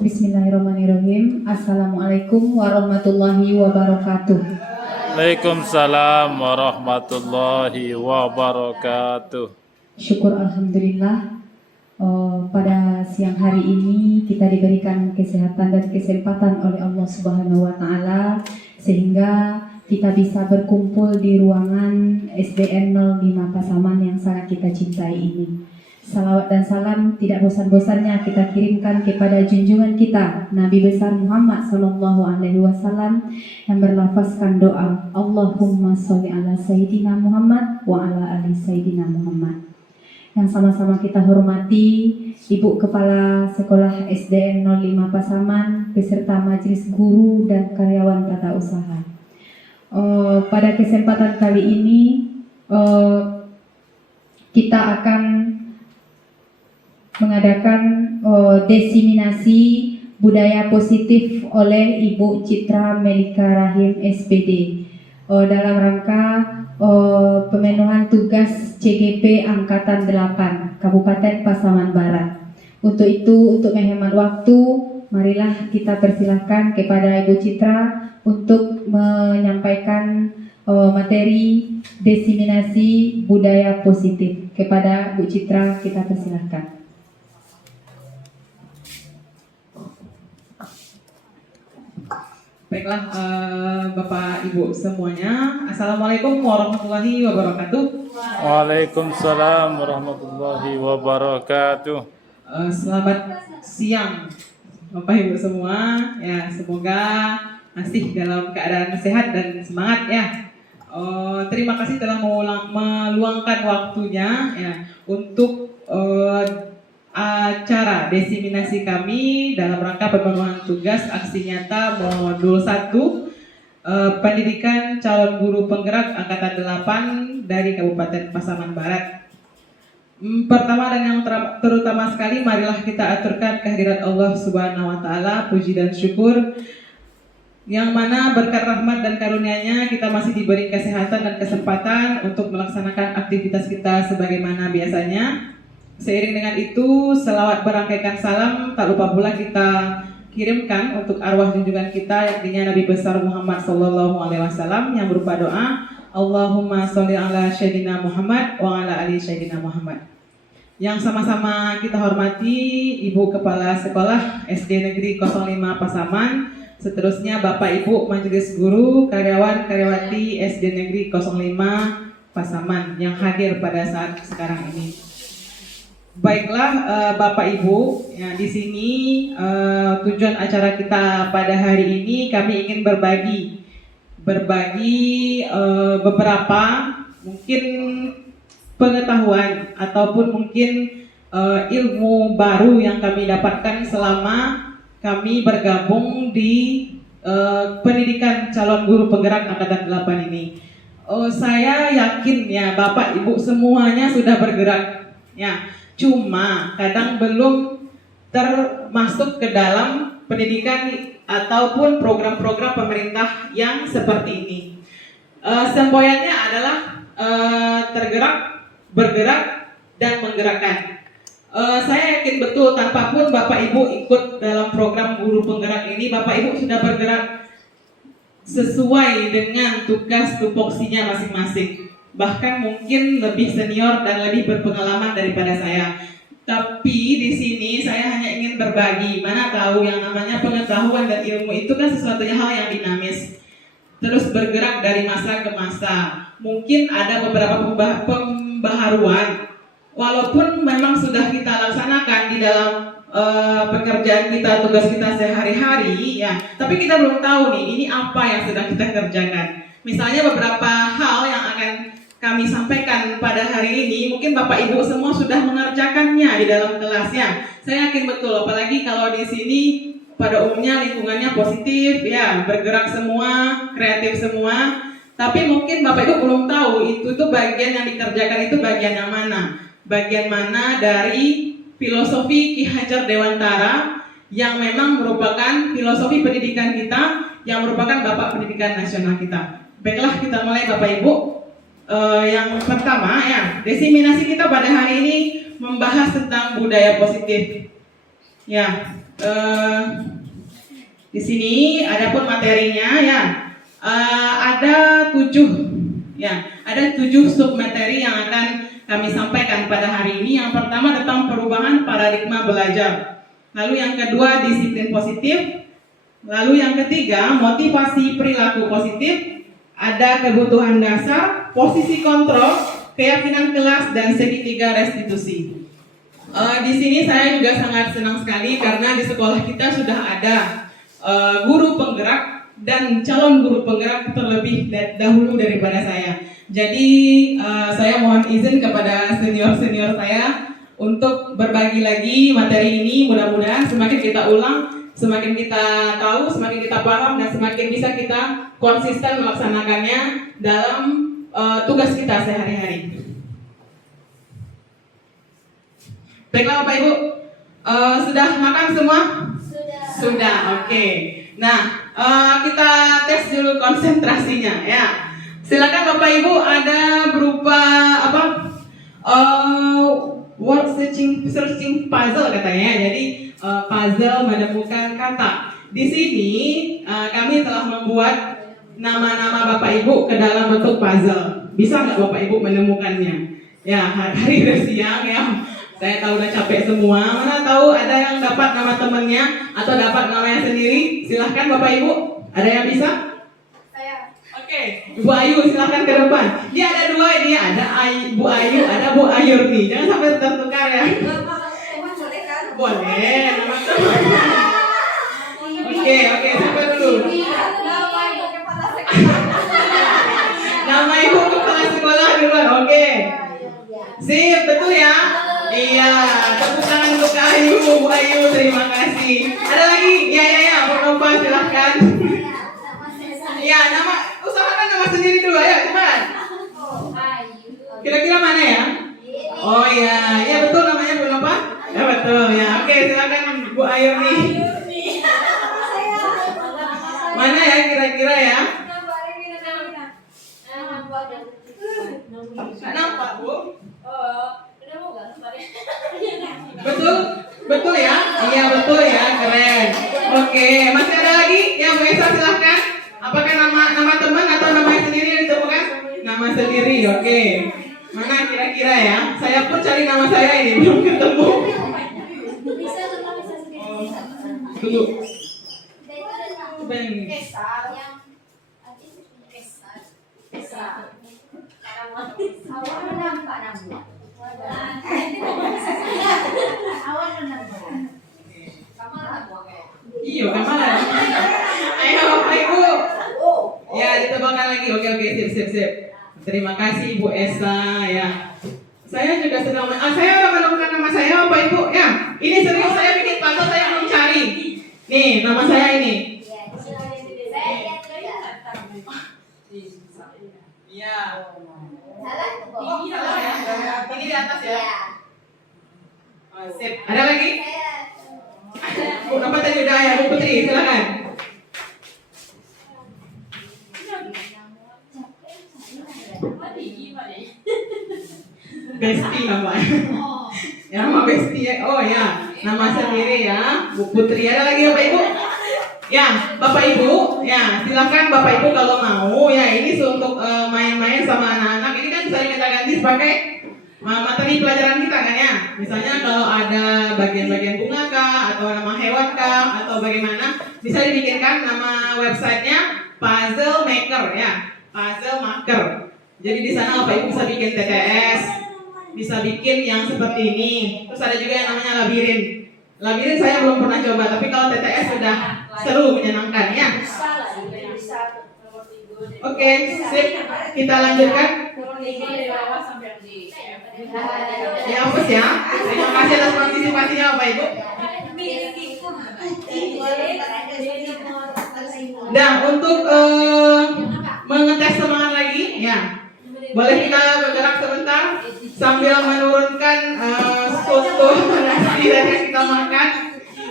Bismillahirrahmanirrahim. Assalamualaikum warahmatullahi wabarakatuh. Waalaikumsalam warahmatullahi wabarakatuh. Syukur alhamdulillah, pada siang hari ini kita diberikan kesehatan dan kesempatan oleh Allah Subhanahu wa taala sehingga kita bisa berkumpul di ruangan SDN 05 Pasaman yang sangat kita cintai ini. Salawat dan salam tidak bosan-bosannya kita kirimkan kepada junjungan kita Nabi besar Muhammad Sallallahu Alaihi Wasallam yang berlafazkan doa Allahumma sholli ala Sayyidina Muhammad wa ala ali Sayyidina Muhammad. Yang sama-sama kita hormati Ibu Kepala Sekolah SDN 05 Pasaman beserta majelis guru dan karyawan tata usaha. Pada kesempatan kali ini kita akan mengadakan diseminasi budaya positif oleh Ibu Citra Melika Rahim SPD dalam rangka pemenuhan tugas CGP Angkatan 8 Kabupaten Pasaman Barat. Untuk itu, untuk menghemat waktu, marilah kita persilahkan kepada Ibu Citra untuk menyampaikan materi diseminasi budaya positif. Kepada Bu Citra kita persilahkan. Baiklah, Bapak Ibu semuanya, Assalamualaikum warahmatullahi wabarakatuh. Waalaikumsalam warahmatullahi wabarakatuh. Selamat siang Bapak Ibu semua. Ya, semoga masih dalam keadaan sehat dan semangat ya. Terima kasih telah meluangkan waktunya ya untuk acara diseminasi kami dalam rangka pemenuhan tugas aksi nyata modul 1 pendidikan calon guru penggerak angkatan 8 dari Kabupaten Pasaman Barat. Pertama dan yang terutama sekali, marilah kita aturkan kehadirat Allah Subhanahu wa taala, puji dan syukur yang mana berkat rahmat dan karunia-Nya kita masih diberi kesehatan dan kesempatan untuk melaksanakan aktivitas kita sebagaimana biasanya. Seiring dengan itu, selawat berangkaikan salam tak lupa pula kita kirimkan untuk arwah junjungan kita yakni Nabi besar Muhammad Sallallahu Alaihi Wasallam yang berupa doa Allahumma sholli ala Sayyidina Muhammad wa ala ali Sayyidina Muhammad. Yang sama-sama kita hormati Ibu Kepala Sekolah SD Negeri 05 Pasaman, seterusnya Bapak Ibu Majelis Guru, karyawan karyawati SD Negeri 05 Pasaman yang hadir pada saat sekarang ini. Baiklah, Bapak Ibu, ya di sini tujuan acara kita pada hari ini kami ingin berbagi beberapa mungkin pengetahuan ataupun mungkin ilmu baru yang kami dapatkan selama kami bergabung di pendidikan calon guru penggerak angkatan 8 ini. Saya yakin ya Bapak Ibu semuanya sudah bergerak ya. Cuma kadang belum termasuk ke dalam pendidikan ataupun program-program pemerintah yang seperti ini. Semboyannya adalah tergerak, bergerak, dan menggerakkan. Saya yakin betul tanpa pun Bapak Ibu ikut dalam program guru penggerak ini, Bapak Ibu sudah bergerak sesuai dengan tugas tupoksinya masing-masing. Bahkan mungkin lebih senior dan lebih berpengalaman daripada saya. Tapi di sini saya hanya ingin berbagi. Mana tahu yang namanya pengetahuan dan ilmu itu kan sesuatu hal yang dinamis. Terus bergerak dari masa ke masa. Mungkin ada beberapa pembaharuan. Walaupun memang sudah kita laksanakan di dalam pekerjaan kita, tugas kita sehari-hari ya. Tapi kita belum tahu nih, ini apa yang sedang kita kerjakan. Misalnya beberapa hal yang akan kami sampaikan pada hari ini, mungkin Bapak Ibu semua sudah mengerjakannya di dalam kelasnya. Saya yakin betul, apalagi kalau di sini pada umumnya lingkungannya positif, ya bergerak semua, kreatif semua. Tapi mungkin Bapak Ibu belum tahu itu bagian yang dikerjakan itu bagian yang mana. Bagian mana dari filosofi Ki Hajar Dewantara yang memang merupakan filosofi pendidikan kita, yang merupakan Bapak Pendidikan Nasional kita. Baiklah, kita mulai Bapak Ibu. Yang pertama ya, diseminasi kita pada hari ini membahas tentang budaya positif. Ya, di sini adapun materinya ya, ada 7 sub materi yang akan kami sampaikan pada hari ini. Yang pertama tentang perubahan paradigma belajar. Lalu yang kedua disiplin positif. Lalu yang ketiga motivasi perilaku positif. Ada kebutuhan dasar, posisi kontrol, keyakinan kelas, dan segitiga restitusi. Di sini saya juga sangat senang sekali karena di sekolah kita sudah ada guru penggerak dan calon guru penggerak terlebih dahulu daripada saya. Jadi saya mohon izin kepada senior-senior saya untuk berbagi lagi materi ini. Mudah-mudahan semakin kita ulang, semakin kita tahu, semakin kita paham, dan semakin bisa kita konsisten melaksanakannya dalam tugas kita sehari-hari. Baiklah Bapak Ibu, sudah makan semua? Sudah, oke. Nah, kita tes dulu konsentrasinya ya. Silakan Bapak Ibu, ada berupa apa? Word searching puzzle katanya. Jadi puzzle menemukan kata. Di sini kami telah membuat nama-nama Bapak Ibu ke dalam bentuk puzzle. Bisa nggak Bapak Ibu menemukannya? Ya, hari udah siang ya. Saya tahu udah capek semua. Mana tahu ada yang dapat nama temannya atau dapat namanya sendiri? Silahkan Bapak Ibu. Ada yang bisa? Saya. Oke, Bu Ayu silahkan ke depan. Dia ada 2 ini, ada Bu Ayu, ada Bu Ayurni. Jangan sampai tertukar ya. Boleh kan? Boleh, nama teman. Oke, siapa dulu? Nama ibu kepala sekolah duluan. Oke. Sip, betul ya? Iya, tepuk tangan untuk Ayu, Bu Ayu, terima kasih. Ada lagi? Ya, Bu Nova silahkan. Ya, usahakan nama sendiri dulu, ayo cepat. Kira-kira mana ya? Oh ya betul namanya Bu Nova? Ya betul ya. Oke, silakan Bu Ayu nih. Mana ya kira-kira ya? Nggak nampak Bu? Betul ya? Iya betul ya, keren. Oke, masih ada lagi? Ya Bu Esa silahkan. Apakah nama teman atau nama sendiri yang ditemukan? Nama sendiri, oke. Mana kira-kira ya? Saya pun cari nama saya ini belum ketemu. Tunggu. Coba yang ini. Iya, kamar. Ayo Bapak Ibu. Ya, ditebakkan lagi. Oke, sip. Terima kasih Ibu Esa ya. Saya juga sedang saya udah menemukan nama saya Bapak Ibu ya. Ini serius saya bikin puzzle saya belum cari. Nih, nama saya ini. Iya. Oh, salah ya. Ini di atas ya. Oh, sip. Ada lagi? Bu, apa tadi udah ya, Bu Putri, silakan. Besti namanya. Ya, nama Besti ya. Oh ya, nama sendiri ya, Bu Putri. Ada lagi Bapak Ibu? Ya, Bapak Ibu, ya silakan Bapak Ibu kalau mau ya. Ini untuk main-main sama anak-anak. Ini kan bisa kita ganti sebagai materi pelajaran kita kan ya. Misalnya kalau ada bagian-bagian bunga kah, atau nama hewan kah, atau bagaimana, bisa dibikinkan nama websitenya Puzzle Maker ya, Puzzle Maker. Jadi di sana Bapak Ibu bisa bikin TTS, bisa bikin yang seperti ini. Terus ada juga yang namanya labirin. Labirin saya belum pernah coba, tapi kalau TTS sudah seru, menyenangkan ya. Oke, sip. Kita lanjutkan. Ya, hapus ya. Terima kasih atas partisipasinya Bapak Ibu. Dan untuk mengetes semangat lagi, ya. Boleh kita bergerak sebentar sambil menurunkan soto nasi yang kita makan.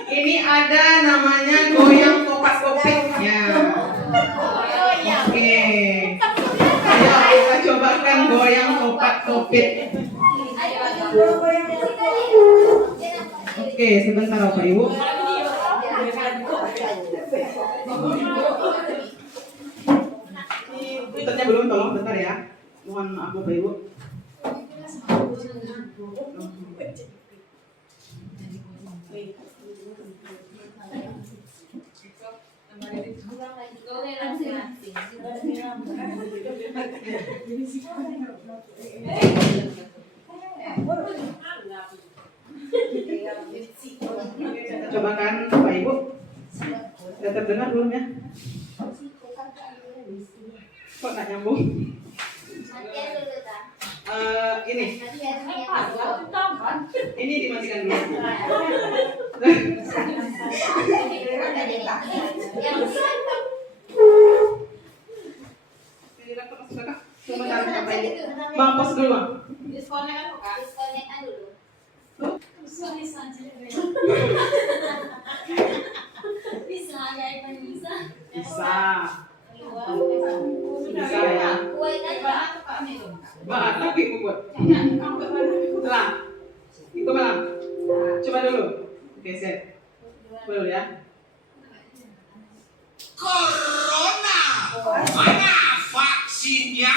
Ini ada namanya goyang kopat-kopik ya. Oke. Ayo kita cobakan goyang kopat-kopik. Oke, sebentar Bapak Ibu. Twitternya belum, tolong bentar ya. Mohon maaf Bapak Ibu. Coba kan Bapak Ibu. Sudah terdengar belum ya? Kok nggak nyambung? Ini dimatikan dulu. Sebentar Bapak Ibu. Bang, pos dulu Bang. Bisa. Bisa ya. Mbak, tapi buat. Telah. Itu malam. Coba dulu. Oke, set. Coba dulu ya. Corona, mana vaksinnya?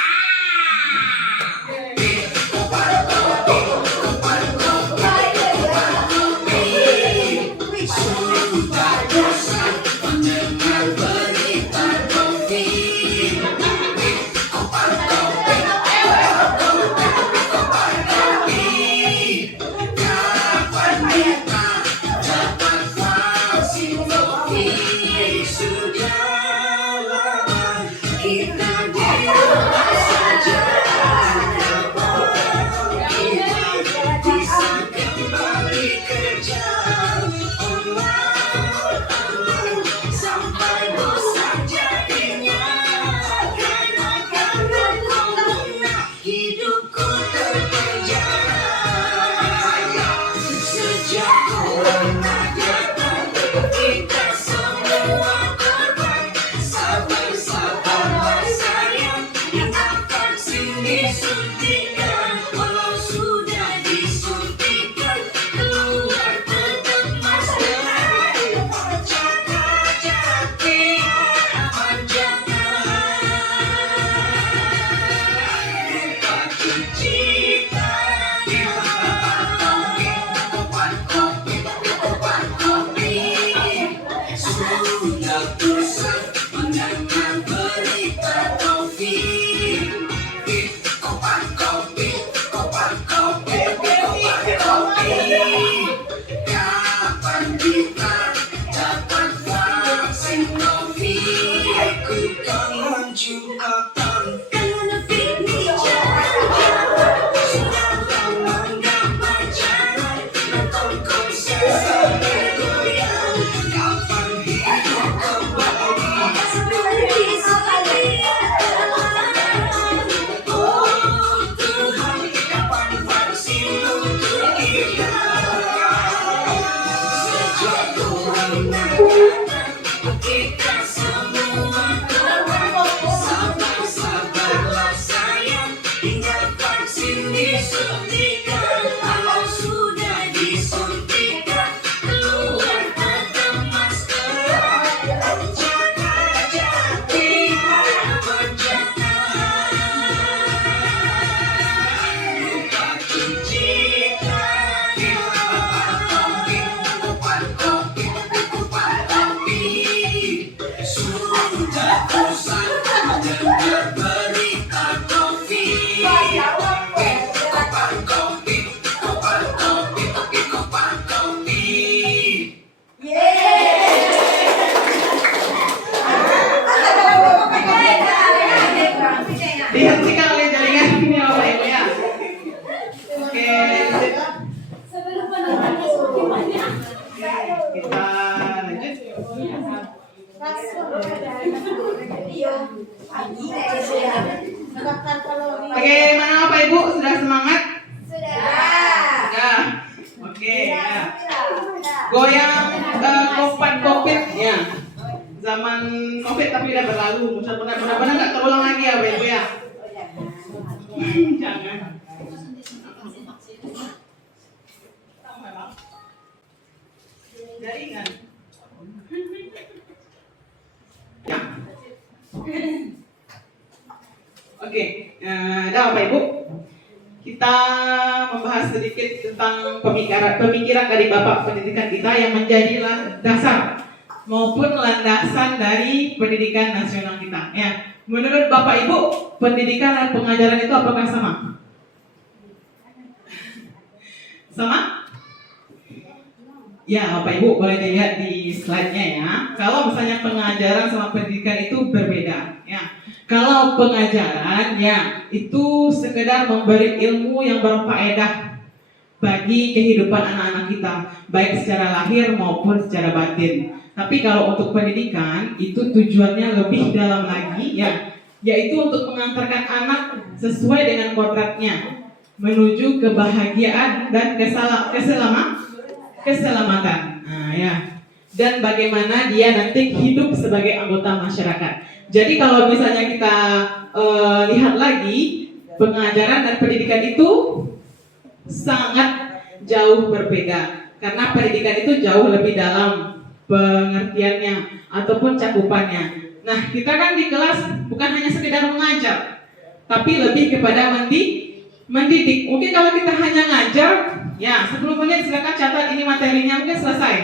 Dihentikan oleh jaringan ini Bapak Ibu ya. Oke, sip. Kita lanjut. Bagaimana Bapak Ibu, sudah semangat? Sudah. Oke ya. Goyang COVID ya. Zaman COVID tapi udah berlalu. Mudah-mudahan nggak terulang lagi ya Bapak Ibu ya. Jangan. jaringan. Ya. Oke, dah Bapak Ibu, kita membahas sedikit tentang pemikiran dari Bapak pendidikan kita yang menjadi dasar maupun landasan dari pendidikan nasional kita. Ya, menurut Bapak Ibu, pendidikan dan pengajaran itu apakah sama? Sama? Ya, Bapak Ibu boleh dilihat di slide-nya ya. Kalau misalnya pengajaran sama pendidikan itu berbeda. Ya, kalau pengajaran ya itu sekedar memberi ilmu yang berfaedah bagi kehidupan anak-anak kita, baik secara lahir maupun secara batin. Tapi kalau untuk pendidikan itu tujuannya lebih dalam lagi ya, yaitu untuk mengantarkan anak sesuai dengan kodratnya menuju kebahagiaan dan keselamatan. Nah, ya. Dan bagaimana dia nanti hidup sebagai anggota masyarakat. Jadi kalau misalnya kita lihat lagi, pengajaran dan pendidikan itu sangat jauh berbeda. Karena pendidikan itu jauh lebih dalam pengertiannya ataupun cakupannya. Nah, kita kan di kelas bukan hanya sekedar mengajar, tapi lebih kepada mendidik. Mungkin kalau kita hanya ngajar, ya 10 menit silakan catat ini materinya, mungkin selesai.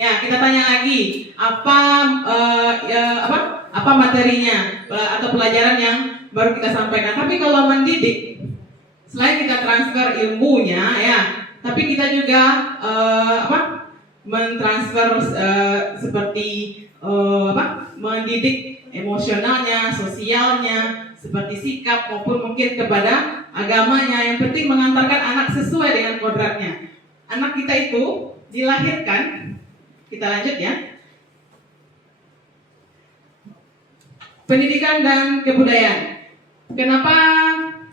Ya, kita tanya lagi apa materinya atau pelajaran yang baru kita sampaikan. Tapi kalau mendidik, selain kita transfer ilmunya, ya, tapi kita juga mentransfer seperti mendidik emosionalnya, sosialnya, seperti sikap maupun mungkin kepada agamanya. Yang penting mengantarkan anak sesuai dengan kodratnya. Anak kita itu dilahirkan, kita lanjut ya. Pendidikan dan kebudayaan. Kenapa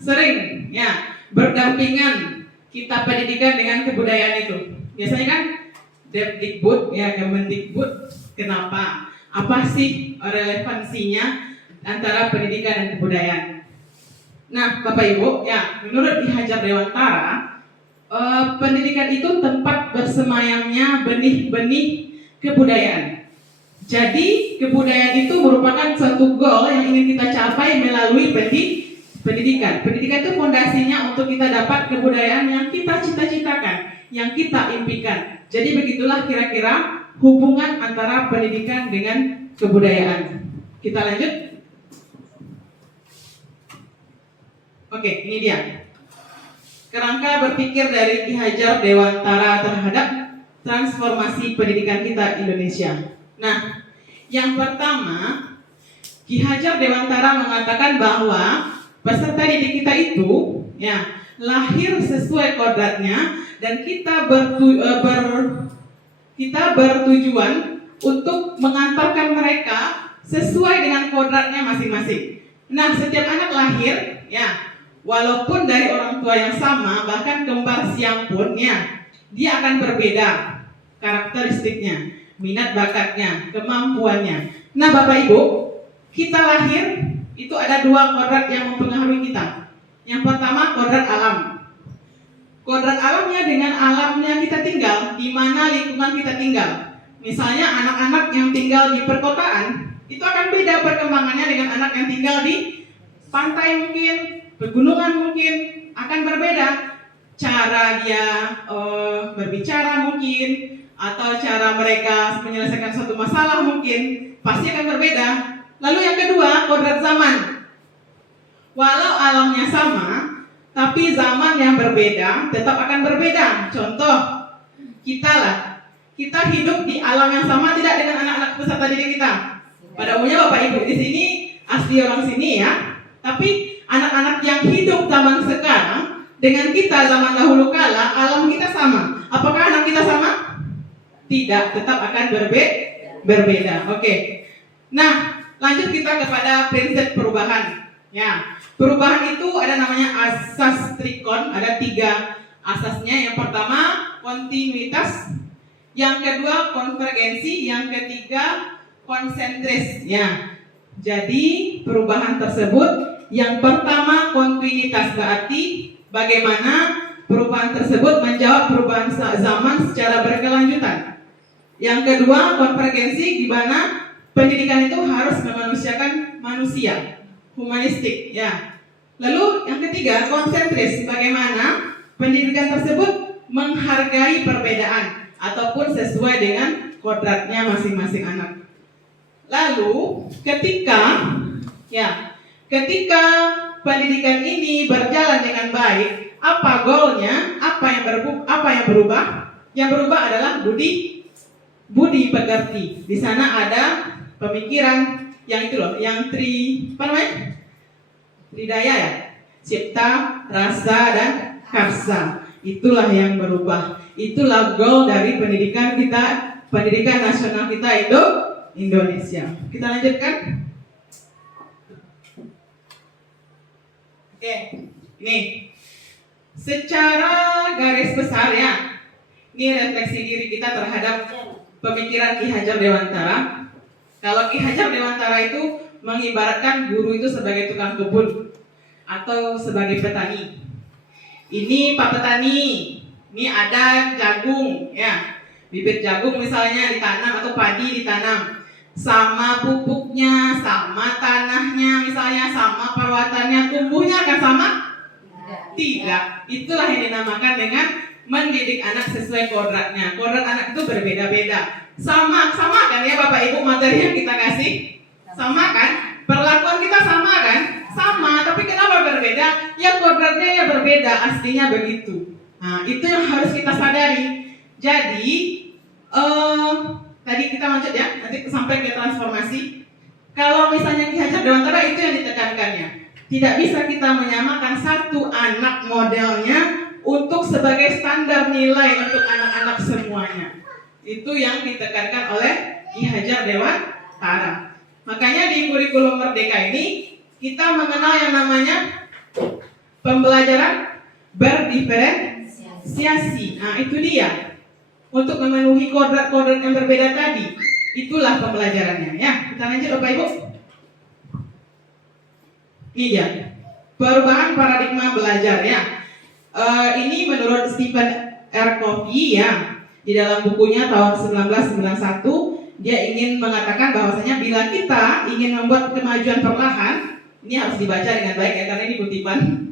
sering ya berdampingan kita pendidikan dengan kebudayaan itu? Biasanya kan Depdikbud ya, Kemendikbud. Kenapa? Apa sih relevansinya antara pendidikan dan kebudayaan? Nah, Bapak Ibu, ya menurut Ki Hajar Dewantara, pendidikan itu tempat bersemayamnya benih-benih kebudayaan. Jadi kebudayaan itu merupakan suatu goal yang ingin kita capai melalui pendidikan. Pendidikan itu fondasinya untuk kita dapat kebudayaan yang kita cita-citakan, yang kita impikan. Jadi begitulah kira-kira hubungan antara pendidikan dengan kebudayaan. Kita lanjut. Oke, ini dia kerangka berpikir dari Ki Hajar Dewantara terhadap transformasi pendidikan kita Indonesia. Nah, yang pertama, Ki Hajar Dewantara mengatakan bahwa peserta didik kita itu ya lahir sesuai kodratnya dan kita bertujuan untuk mengantarkan mereka sesuai dengan kodratnya masing-masing. Nah, setiap anak lahir ya walaupun dari orang tua yang sama, bahkan kembar siam pun ya dia akan berbeda karakteristiknya, minat bakatnya, kemampuannya. Nah, Bapak Ibu, kita lahir itu ada 2 kodrat yang mempengaruhi kita. Yang pertama kodrat alam. Kodrat alamnya dengan alamnya kita tinggal, di mana lingkungan kita tinggal. Misalnya anak-anak yang tinggal di perkotaan itu akan beda perkembangannya dengan anak yang tinggal di pantai mungkin, pegunungan mungkin, akan berbeda. Cara dia berbicara mungkin, atau cara mereka menyelesaikan suatu masalah mungkin pasti akan berbeda. Lalu yang kedua, kodrat zaman. Walau alamnya sama, tapi zaman yang berbeda tetap akan berbeda. Contoh, kita hidup di alam yang sama tidak dengan anak-anak peserta didik kita. Pada umumnya Bapak Ibu di sini asli orang sini ya, tapi anak-anak yang hidup zaman sekarang dengan kita zaman dahulu kala, alam kita sama. Apakah anak kita sama? Tidak, tetap akan berbeda. Oke. Nah, lanjut kita kepada prinsip perubahan. Ya, perubahan itu ada namanya asas trikon, ada 3 asasnya. Yang pertama kontinuitas, yang kedua konvergensi, yang ketiga konsentris. Ya, jadi perubahan tersebut yang pertama kontinuitas, berarti bagaimana perubahan tersebut menjawab perubahan zaman secara berkelanjutan. Yang kedua, konvergensi, di mana pendidikan itu harus memanusiakan manusia, humanistik, ya. Lalu yang ketiga, konsentris, bagaimana pendidikan tersebut menghargai perbedaan ataupun sesuai dengan kodratnya masing-masing anak. Lalu ketika pendidikan ini berjalan dengan baik, apa goalnya? Apa yang berubah? Yang berubah adalah budi pekerti. Di sana ada pemikiran yang itu loh, yang tridaya ya, cipta, rasa, dan karsa. Itulah yang berubah. Itulah goal dari pendidikan kita, pendidikan nasional kita Indonesia. Kita lanjutkan. Oke, ini secara garis besar ya, ini refleksi diri kita terhadap pemikiran Ki Hajar Dewantara. Kalau Ki Hajar Dewantara itu mengibaratkan guru itu sebagai tukang kebun atau sebagai petani. Ini Pak Petani, ini ada jagung ya, bibit jagung misalnya ditanam atau padi ditanam, sama pupuknya, sama tanahnya misalnya, sama perawatannya, tumbuhnya akan sama? Tidak. Itulah yang dinamakan dengan mendidik anak sesuai kodratnya. Kodrat anak itu berbeda-beda. Sama kan ya Bapak Ibu, materi yang kita kasih? Sama kan? Perlakuan kita sama kan? Sama, tapi kenapa berbeda? Ya kodratnya ya berbeda, aslinya begitu. Nah, itu yang harus kita sadari. Jadi, tadi kita lanjut ya, nanti sampai ke transformasi. Kalau misalnya Ki Hajar Dewantara itu yang ditekankannya. Tidak bisa kita menyamakan satu anak modelnya untuk sebagai standar nilai untuk anak-anak semuanya. Itu yang ditekankan oleh Ki Hajar Dewantara. Makanya di kurikulum Merdeka ini kita mengenal yang namanya pembelajaran berdiferensiasi. Nah, itu dia. Untuk memenuhi kodrat-kodrat yang berbeda tadi. Itulah pembelajarannya ya. Kita lanjut Bapak Ibu. Ini dia. Perubahan paradigma belajar ya. Ini menurut Stephen R. Covey ya. Di dalam bukunya tahun 1991 dia ingin mengatakan bahwasanya bila kita ingin membuat kemajuan perlahan, ini harus dibaca dengan baik ya karena ini kutipan.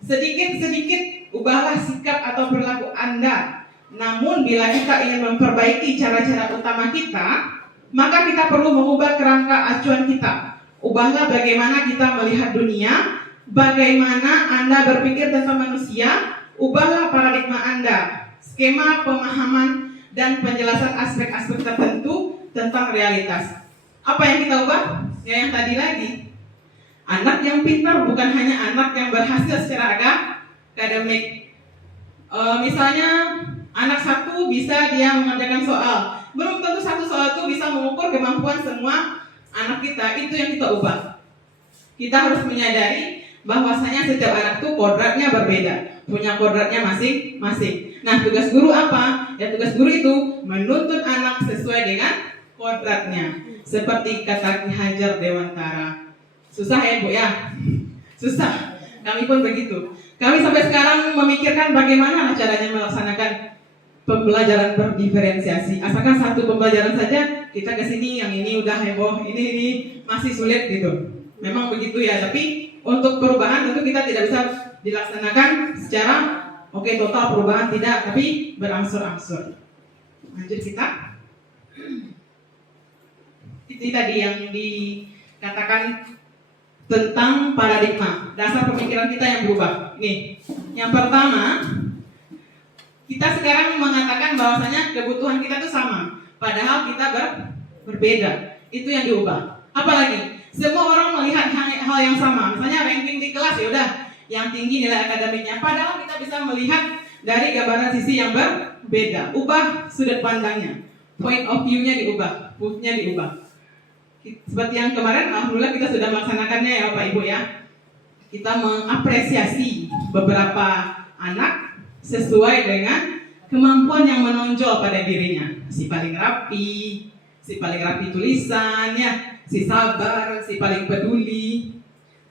Sedikit-sedikit ubahlah sikap atau perilaku Anda. Namun bila kita ingin memperbaiki cara-cara utama kita, maka kita perlu mengubah kerangka acuan kita. Ubahlah bagaimana kita melihat dunia, bagaimana Anda berpikir tentang manusia, ubahlah paradigma Anda, skema pemahaman dan penjelasan aspek-aspek tertentu tentang realitas. Apa yang kita ubah? Ya yang tadi lagi. Anak yang pintar bukan hanya anak yang berhasil secara akademik. Misalnya anak satu bisa dia mengerjakan soal. Belum tentu satu soal itu bisa mengukur kemampuan semua anak kita. Itu yang kita ubah. Kita harus menyadari bahwasanya setiap anak itu kodratnya berbeda, punya kodratnya masing-masing. Nah, tugas guru apa? Ya tugas guru itu menuntun anak sesuai dengan kodratnya. Seperti kata Ki Hajar Dewantara. Susah ya Bu ya? Susah. Kami pun begitu. Kami sampai sekarang memikirkan bagaimana caranya melaksanakan pembelajaran berdiferensiasi. Asalkan satu pembelajaran saja kita ke sini, yang ini udah heboh, ini masih sulit gitu. Memang begitu ya, tapi untuk perubahan tentu kita tidak bisa dilaksanakan secara total perubahan tidak, tapi berangsur-angsur. Lanjut kita. Ini tadi yang dikatakan tentang paradigma, dasar pemikiran kita yang berubah. Nih, yang pertama, kita sekarang mengatakan bahwasanya kebutuhan kita itu sama, padahal kita berbeda. Itu yang diubah. Apalagi, semua orang melihat hal yang sama. Misalnya ranking di kelas, ya udah, yang tinggi nilai akademiknya. Padahal kita bisa melihat dari gambaran sisi yang berbeda. Ubah sudut pandangnya, point of view-nya diubah, mood-nya diubah. Seperti yang kemarin, alhamdulillah kita sudah melaksanakannya ya Bapak Ibu ya. Kita mengapresiasi beberapa anak sesuai dengan kemampuan yang menonjol pada dirinya. Si paling rapi tulisannya, si sabar, si paling peduli.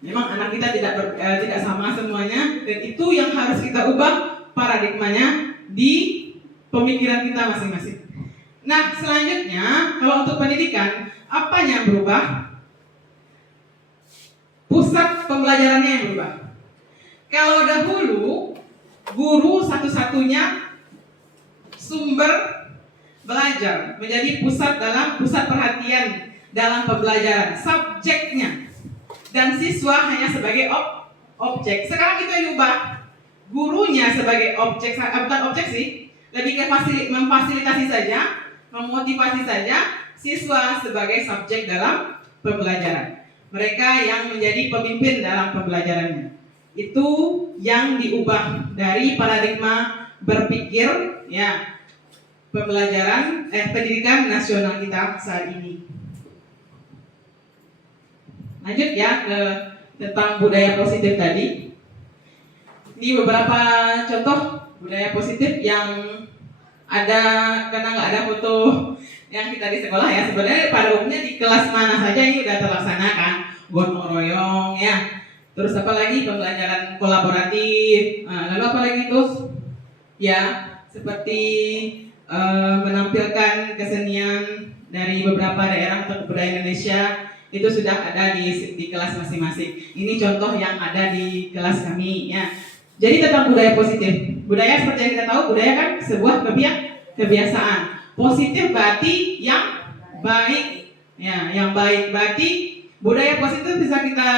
Memang anak kita tidak sama semuanya, dan itu yang harus kita ubah paradigmanya di pemikiran kita masing-masing. Nah, selanjutnya kalau untuk pendidikan, apanya yang berubah? Pusat pembelajarannya yang berubah. Kalau dahulu guru satu-satunya sumber belajar, menjadi pusat perhatian dalam pembelajaran, subjeknya, dan siswa hanya sebagai objek. Sekarang itu yang diubah, gurunya sebagai objek, bukan objek sih, lebih ke memfasilitasi saja, memotivasi saja, siswa sebagai subjek dalam pembelajaran. Mereka yang menjadi pemimpin dalam pembelajarannya. Itu yang diubah dari paradigma berpikir ya pendidikan nasional kita saat ini. Lanjut ya ke tentang budaya positif tadi. Ini beberapa contoh budaya positif yang ada, karena nggak ada foto yang kita di sekolah ya. Sebenarnya pada umumnya di kelas mana saja ini udah terlaksana kan, gotong royong ya. Terus apa lagi, pembelajaran kolaboratif. Lalu apa lagi tuh? Ya seperti menampilkan kesenian dari beberapa daerah atau kebudayaan Indonesia, itu sudah ada di kelas masing-masing. Ini contoh yang ada di kelas kami ya. Jadi tentang budaya positif. Budaya seperti yang kita tahu, budaya kan sebuah kebiasaan. Positif berarti yang baik. Ya, yang baik berarti budaya positif bisa kita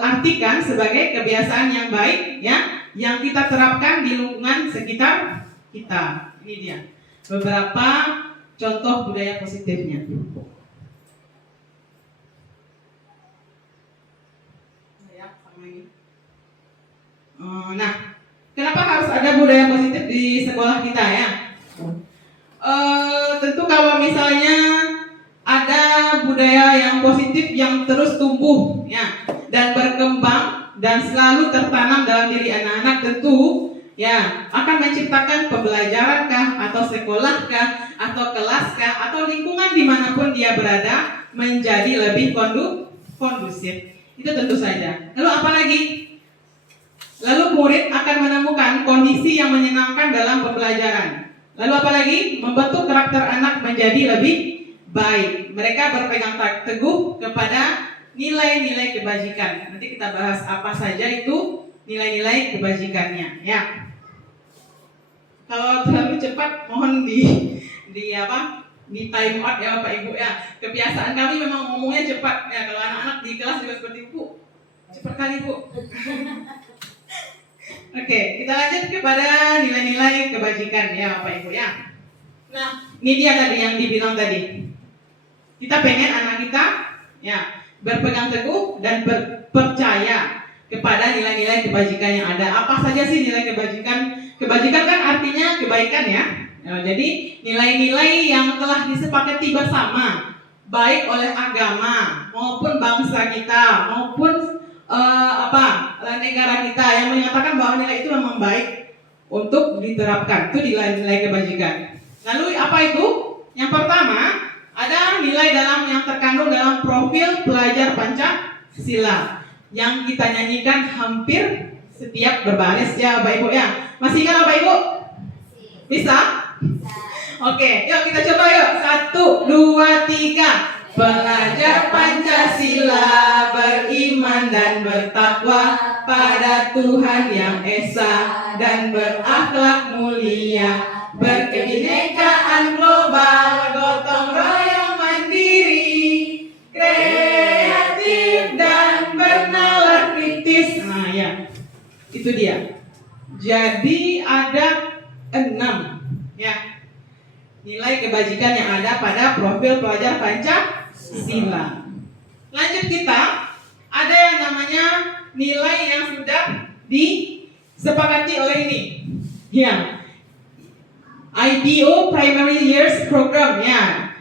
artikan sebagai kebiasaan yang baik ya, yang kita terapkan di lingkungan sekitar kita. Ini dia beberapa contoh budaya positifnya. Nah, kenapa harus ada budaya positif di sekolah kita ya? Tentu kalau misalnya ada budaya yang positif yang terus tumbuh ya dan berkembang dan selalu tertanam dalam diri anak-anak, tentu ya akan menciptakan pembelajaran kah, atau sekolah kah, atau kelas kah, atau lingkungan dimanapun dia berada menjadi lebih kondusif. Itu tentu saja. Lalu apa lagi? Lalu murid akan menemukan kondisi yang menyenangkan dalam pembelajaran. Lalu apa lagi? Membentuk karakter anak menjadi lebih baik. Mereka berpegang teguh kepada nilai-nilai kebajikan. Nanti kita bahas apa saja itu nilai-nilai kebajikannya ya. Kalau terlalu cepat mohon di time out ya Bapak Ibu ya. Kebiasaan kami memang ngomongnya cepat ya. Kalau anak-anak di kelas juga seperti Bu, cepat kali Bu. Oke, kita lanjut kepada nilai-nilai kebajikan ya Bapak Ibu ya. Nah, ini dia tadi yang dibilang tadi. Kita pengen anak kita ya berpegang teguh dan percaya kepada nilai-nilai kebajikan yang ada. Apa saja sih nilai kebajikan? Kebajikan kan artinya kebaikan ya. Jadi nilai-nilai yang telah disepakati bersama, baik oleh agama maupun bangsa kita maupun negara kita, yang menyatakan bahwa nilai itu memang baik untuk diterapkan. Itu nilai-nilai kebajikan. Lalu apa itu? Yang pertama, ada nilai yang terkandung dalam profil pelajar Pancasila yang kita nyanyikan hampir setiap berbaris ya Bapak Ibu ya. Masih ingat Bapak Ibu? Bisa? Oke, yuk kita coba yuk. 1, 2, 3. Pelajar Pancasila beriman dan bertakwa pada Tuhan Yang Esa dan berakhlak mulia, berkebinekaan global, gotong royong mandiri, kreatif dan bernalar kritis. Nah ya, itu dia. Jadi ada 6 ya nilai kebajikan yang ada pada profil pelajar Pancasila. Lanjut kita, ada yang namanya nilai yang sudah disepakati oleh ini. Ya. IPO Primary Years Program ya.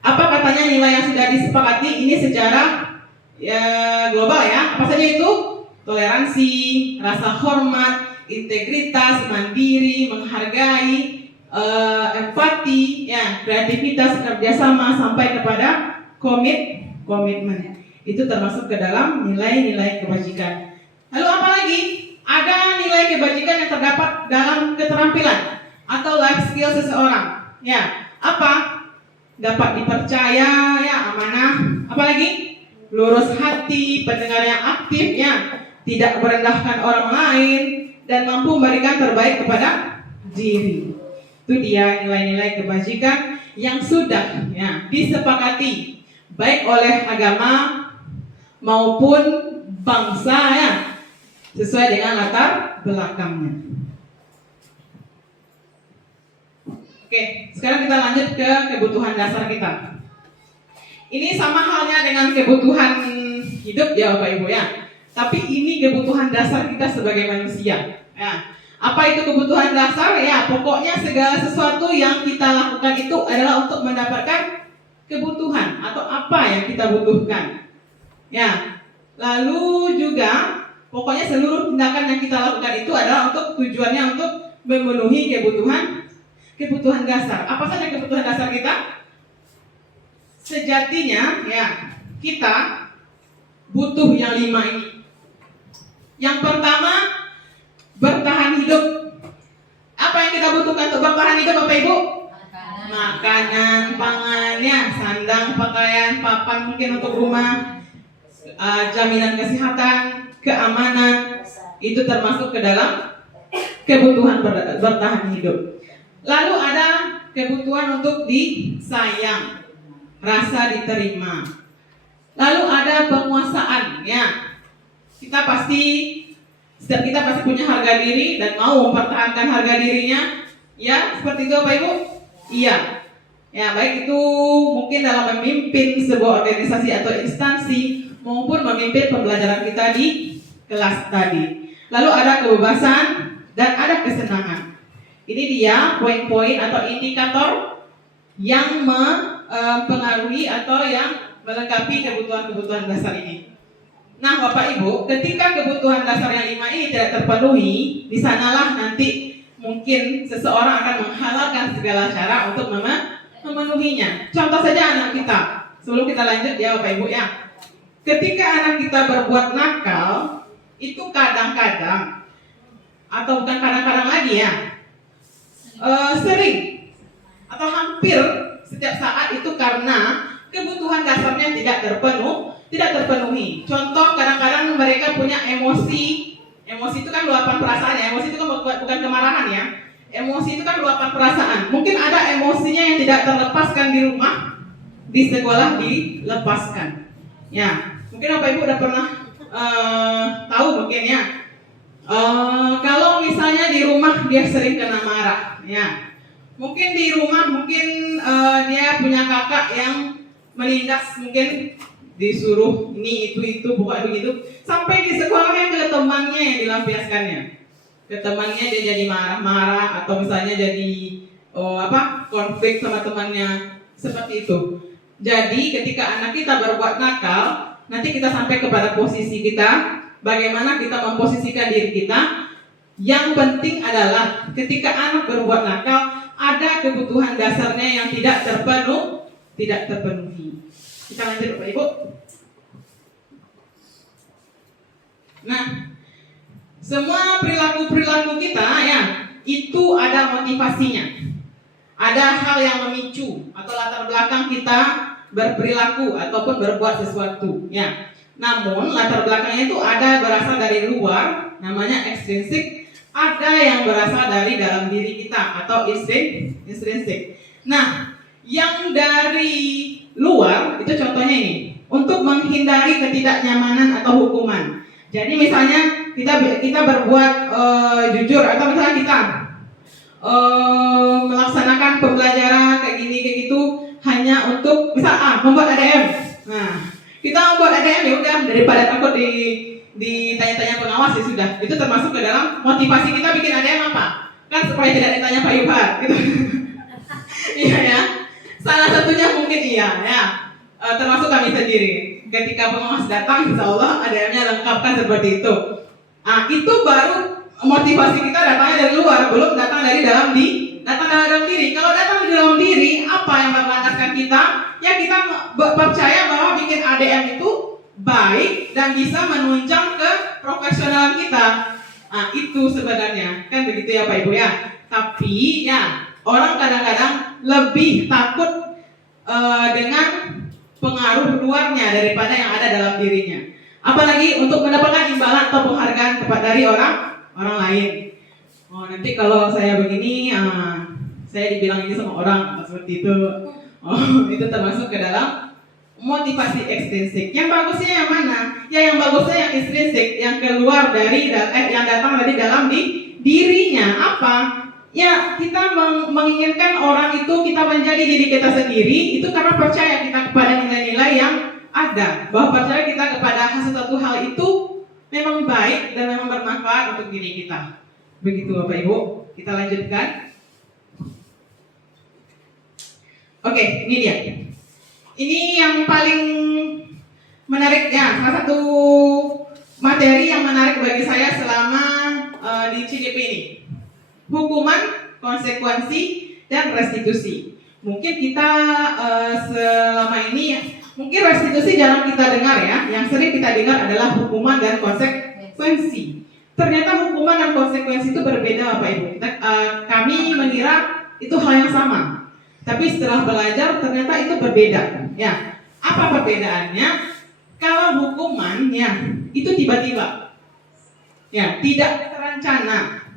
Apa katanya nilai yang sudah disepakati ini secara global ya? Apa saja itu? Toleransi, rasa hormat, integritas, mandiri, menghargai, empati, ya, kreativitas, kerjasama, sampai kepada komitmen. Itu termasuk ke dalam nilai-nilai kebajikan. Lalu apa lagi? Ada nilai kebajikan yang terdapat dalam keterampilan atau life skill seseorang. Ya, Apa? Dapat dipercaya, ya, amanah. Apalagi? Lurus hati, pendengar yang aktif, ya, tidak merendahkan orang lain, dan mampu memberikan terbaik kepada diri. Itu dia nilai-nilai kebajikan yang sudah, ya, disepakati baik oleh agama maupun bangsa, ya, sesuai dengan latar belakangnya. Oke, sekarang kita lanjut ke kebutuhan dasar kita. Ini sama halnya dengan kebutuhan hidup, ya Bapak Ibu, ya. Tapi ini kebutuhan dasar kita sebagai manusia, ya. Apa itu kebutuhan dasar? Ya, pokoknya segala sesuatu yang kita lakukan itu adalah untuk mendapatkan kebutuhan atau apa yang kita butuhkan. Ya. Lalu juga pokoknya seluruh tindakan yang kita lakukan itu adalah untuk tujuannya untuk memenuhi kebutuhan dasar. Apa saja kebutuhan dasar kita? Sejatinya, ya, kita butuh yang 5 ini. Yang pertama, bertahan hidup. Apa yang kita butuhkan untuk bertahan hidup, Bapak Ibu? Makanan, pangannya, sandang, pakaian, papan mungkin untuk rumah, jaminan kesehatan, keamanan, itu termasuk ke dalam kebutuhan bertahan hidup. Lalu ada kebutuhan untuk disayang, rasa diterima. Lalu ada penguasaan, ya. Setiap kita pasti punya harga diri dan mau mempertahankan harga dirinya, ya, seperti itu Bapak Ibu? Iya. Ya, baik itu mungkin dalam memimpin sebuah organisasi atau instansi maupun memimpin pembelajaran kita di kelas tadi. Lalu ada kebebasan dan ada kesenangan. Ini dia poin-poin atau indikator yang mempengaruhi atau yang melengkapi kebutuhan-kebutuhan dasar ini. Nah, Bapak Ibu, ketika kebutuhan dasar yang 5 ini tidak terpenuhi, di sanalah nanti mungkin seseorang akan menghalalkan segala cara untuk memenuhinya. Contoh saja anak kita. Sebelum kita lanjut, ya Bapak Ibu, ya. Ketika anak kita berbuat nakal, itu kadang-kadang atau bukan kadang-kadang lagi, ya, sering atau hampir setiap saat itu karena kebutuhan dasarnya tidak terpenuhi. Contoh, kadang-kadang mereka punya emosi itu kan luapan perasaan, ya. Emosi itu kan bukan kemarahan, ya. Emosi itu kan luapan perasaan. Mungkin ada emosinya yang tidak terlepaskan di rumah, di sekolah dilepaskan. Ya, mungkin Bapak Ibu udah pernah tahu mungkin, ya. Kalau misalnya di rumah dia sering kena marah, ya. Mungkin di rumah dia punya kakak yang menindas, mungkin disuruh ini itu bukan begitu, sampai di sekolahnya ke temannya yang dilampiaskannya. Ke temannya dia jadi marah-marah atau misalnya jadi konflik sama temannya, seperti itu. Jadi ketika anak kita berbuat nakal, nanti kita sampai kepada posisi kita, bagaimana kita memposisikan diri kita. Yang penting adalah ketika anak berbuat nakal, ada kebutuhan dasarnya yang tidak terpenuhi. Kita lanjut Bapak Ibu. Nah, semua perilaku kita, ya, itu ada motivasinya. Ada hal yang memicu atau latar belakang kita berperilaku ataupun berbuat sesuatu, ya. Namun latar belakangnya itu ada berasal dari luar, namanya ekstrinsik. Ada yang berasal dari dalam diri kita atau intrinsik. Nah, yang dari luar itu contohnya ini, untuk menghindari ketidaknyamanan atau hukuman. Jadi misalnya kita berbuat jujur, atau misalnya kita melaksanakan pembelajaran kayak gitu hanya untuk misal membuat ADM. Nah, kita membuat ADM, ya udah, daripada takut ditanya-tanya pengawas, ya sudah. Itu termasuk ke dalam motivasi kita bikin ADM apa? Kan supaya tidak ditanya Pak Yuhar gitu. Iya, ya. Salah satunya mungkin iya, ya. Termasuk kami sendiri. Ketika pengawas datang, insya Allah ADM-nya lengkapkan seperti itu. Itu baru motivasi kita datangnya dari luar, belum datang dari dalam diri. Kalau datang dari dalam diri, apa yang melantarkan kita? Ya, kita percaya bahwa bikin ADM itu baik dan bisa menunjang ke profesionalan kita. Itu sebenarnya kan begitu, ya Pak Ibu, ya. Tapi ya, Orang kadang-kadang lebih takut dengan pengaruh luarnya daripada yang ada dalam dirinya. Apalagi untuk mendapatkan imbalan atau penghargaan dari orang lain. Oh, nanti kalau saya begini, saya dibilang ini sama orang seperti itu. Oh, itu termasuk ke dalam motivasi ekstrinsik. Yang bagusnya yang mana? Ya, yang bagusnya yang ekstrinsik, yang keluar dari yang datang dari dalam dirinya. Apa? Ya, kita menginginkan orang itu kita menjadi diri kita sendiri itu karena percaya kita kepada nilai-nilai yang ada, bahwa percaya kita kepada sesuatu hal itu memang baik dan memang bermanfaat untuk diri kita. Begitu Bapak Ibu, kita lanjutkan. Oke, ini dia. Ini yang paling menarik ya, salah satu materi yang menarik bagi saya selama di CDP ini. Hukuman, konsekuensi, dan restitusi. Mungkin kita selama ini mungkin restitusi jarang kita dengar ya. Yang sering kita dengar adalah hukuman dan konsekuensi. Ternyata hukuman dan konsekuensi itu berbeda Bapak Ibu. Kami mengira itu hal yang sama. Tapi setelah belajar ternyata itu berbeda. Ya, apa perbedaannya? Kalau hukuman ya itu tiba-tiba. Ya, tidak terencana.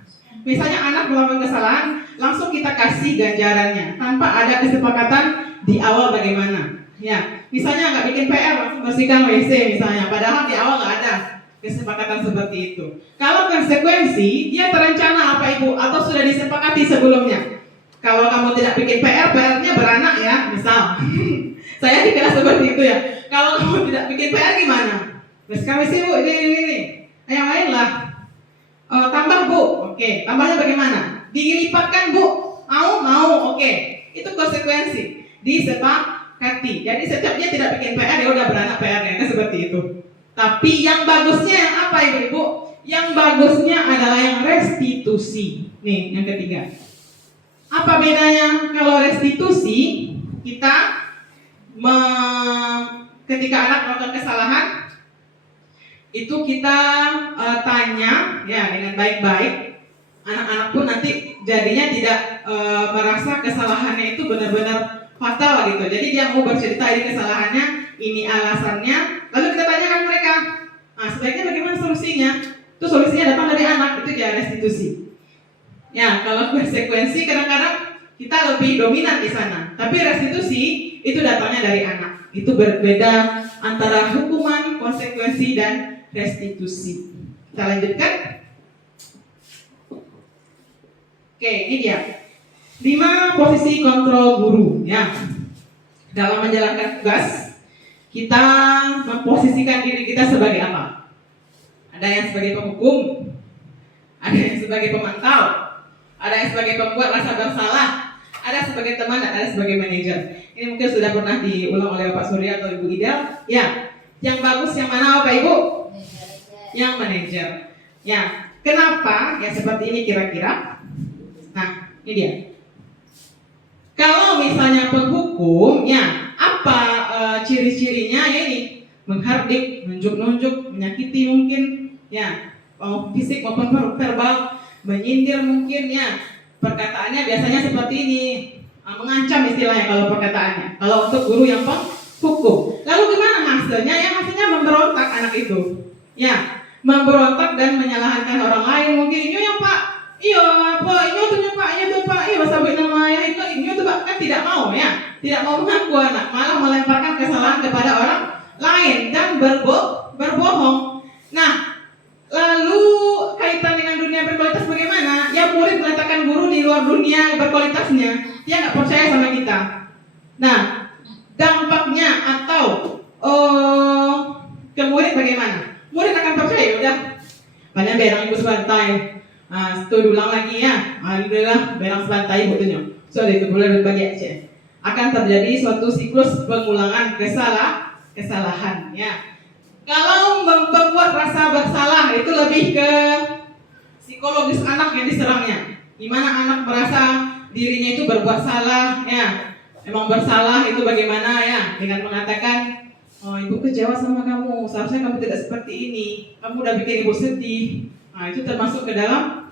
Misalnya anak melakukan kesalahan, langsung kita kasih ganjarannya tanpa ada kesepakatan di awal bagaimana. Ya, misalnya nggak bikin PR langsung bersihkan WC misalnya, padahal di awal nggak ada kesepakatan seperti itu. Kalau konsekuensi, dia terencana apa Ibu atau sudah disepakati sebelumnya. Kalau kamu tidak bikin PR-nya beranak ya, misal. Saya di kelas seperti itu ya. Kalau kamu tidak bikin PR gimana? Bersihkan WC Bu, ini. Yang lain lah. Tambah Bu, oke. Tambahnya bagaimana? Dilipatkan Bu, mau, oke. Itu konsekuensi. Disepakati. Jadi setiap dia tidak bikin PR, dia udah beranak PR-nya, kan seperti itu. Tapi yang bagusnya yang apa Ibu? Yang bagusnya adalah yang restitusi. Nih, yang ketiga. Apa bedanya? Kalau restitusi, kita ketika anak melakukan kesalahan, itu kita tanya ya dengan baik-baik. Anak-anak pun nanti jadinya tidak merasa kesalahannya itu benar-benar fatal gitu. Jadi dia mau bercerita ini kesalahannya, ini alasannya. Lalu kita tanyakan mereka, sebaiknya bagaimana solusinya? Itu solusinya datang dari anak, itu dia restitusi. Ya, kalau konsekuensi kadang-kadang kita lebih dominan di sana. Tapi restitusi itu datangnya dari anak. Itu berbeda antara hukuman, konsekuensi, dan restitusi. Kita lanjutkan. Oke, ini dia 5 posisi kontrol guru ya. Dalam menjalankan tugas, kita memposisikan diri kita sebagai apa? Ada yang sebagai penghukum, ada yang sebagai pemantau, ada yang sebagai pembuat rasa bersalah, ada sebagai teman, dan ada sebagai manajer. Ini mungkin sudah pernah diulang oleh Bapak Surya atau Ibu Idel. Ya, yang bagus yang mana Bapak Ibu? Yang manajer. Ya, kenapa? Ya seperti ini kira-kira. Nah, ini dia. Kalau misalnya penghukum, ya apa ciri-cirinya? Ya ini menghardik, nunjuk-nunjuk, menyakiti mungkin, ya fisik maupun verbal, menyindir mungkin, ya perkataannya biasanya seperti ini, mengancam istilahnya kalau perkataannya. Kalau untuk guru yang penghukum, lalu gimana hasilnya? Ya hasilnya memberontak anak itu, ya memberontak dan menyalahkan orang lain mungkin. Ini ya Pak. Iya, apa ini tuh Pak, iya sampai namanya itu ini tuh Pak, kan tidak mau ya, tidak mau mengaku anak, malah melemparkan kesalahan kepada orang lain dan berbohong. Nah, lalu kaitan dengan dunia berkualitas bagaimana? Ya murid meletakkan guru di luar dunia berkualitasnya, dia nggak percaya sama kita. Nah, dampaknya atau ke murid bagaimana? Murid akan percaya, udah, banyak berang ibu sebantai. Itu ulang lagi ya, alhamdulillah berang sebantai butuhnya. So itu boleh berbagi aja. Akan terjadi suatu siklus pengulangan kesalahan ya. Kalau membuat rasa bersalah itu lebih ke psikologis anak yang diserangnya. Gimana anak merasa dirinya itu berbuat salah ya. Memang bersalah itu bagaimana ya, dengan mengatakan, oh ibu kecewa sama kamu, seharusnya kamu tidak seperti ini, kamu udah bikin ibu sedih. Nah itu termasuk ke dalam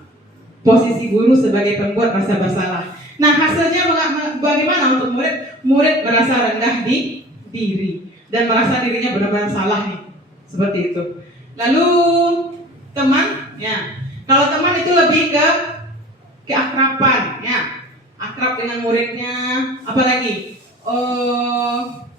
posisi guru sebagai pembuat rasa bersalah. Nah, hasilnya bagaimana untuk murid? Murid merasa rendah di diri dan merasa dirinya benar-benar salah nih. Seperti itu. Lalu teman, ya. Kalau teman itu lebih ke keakraban, ya. Akrab dengan muridnya, apalagi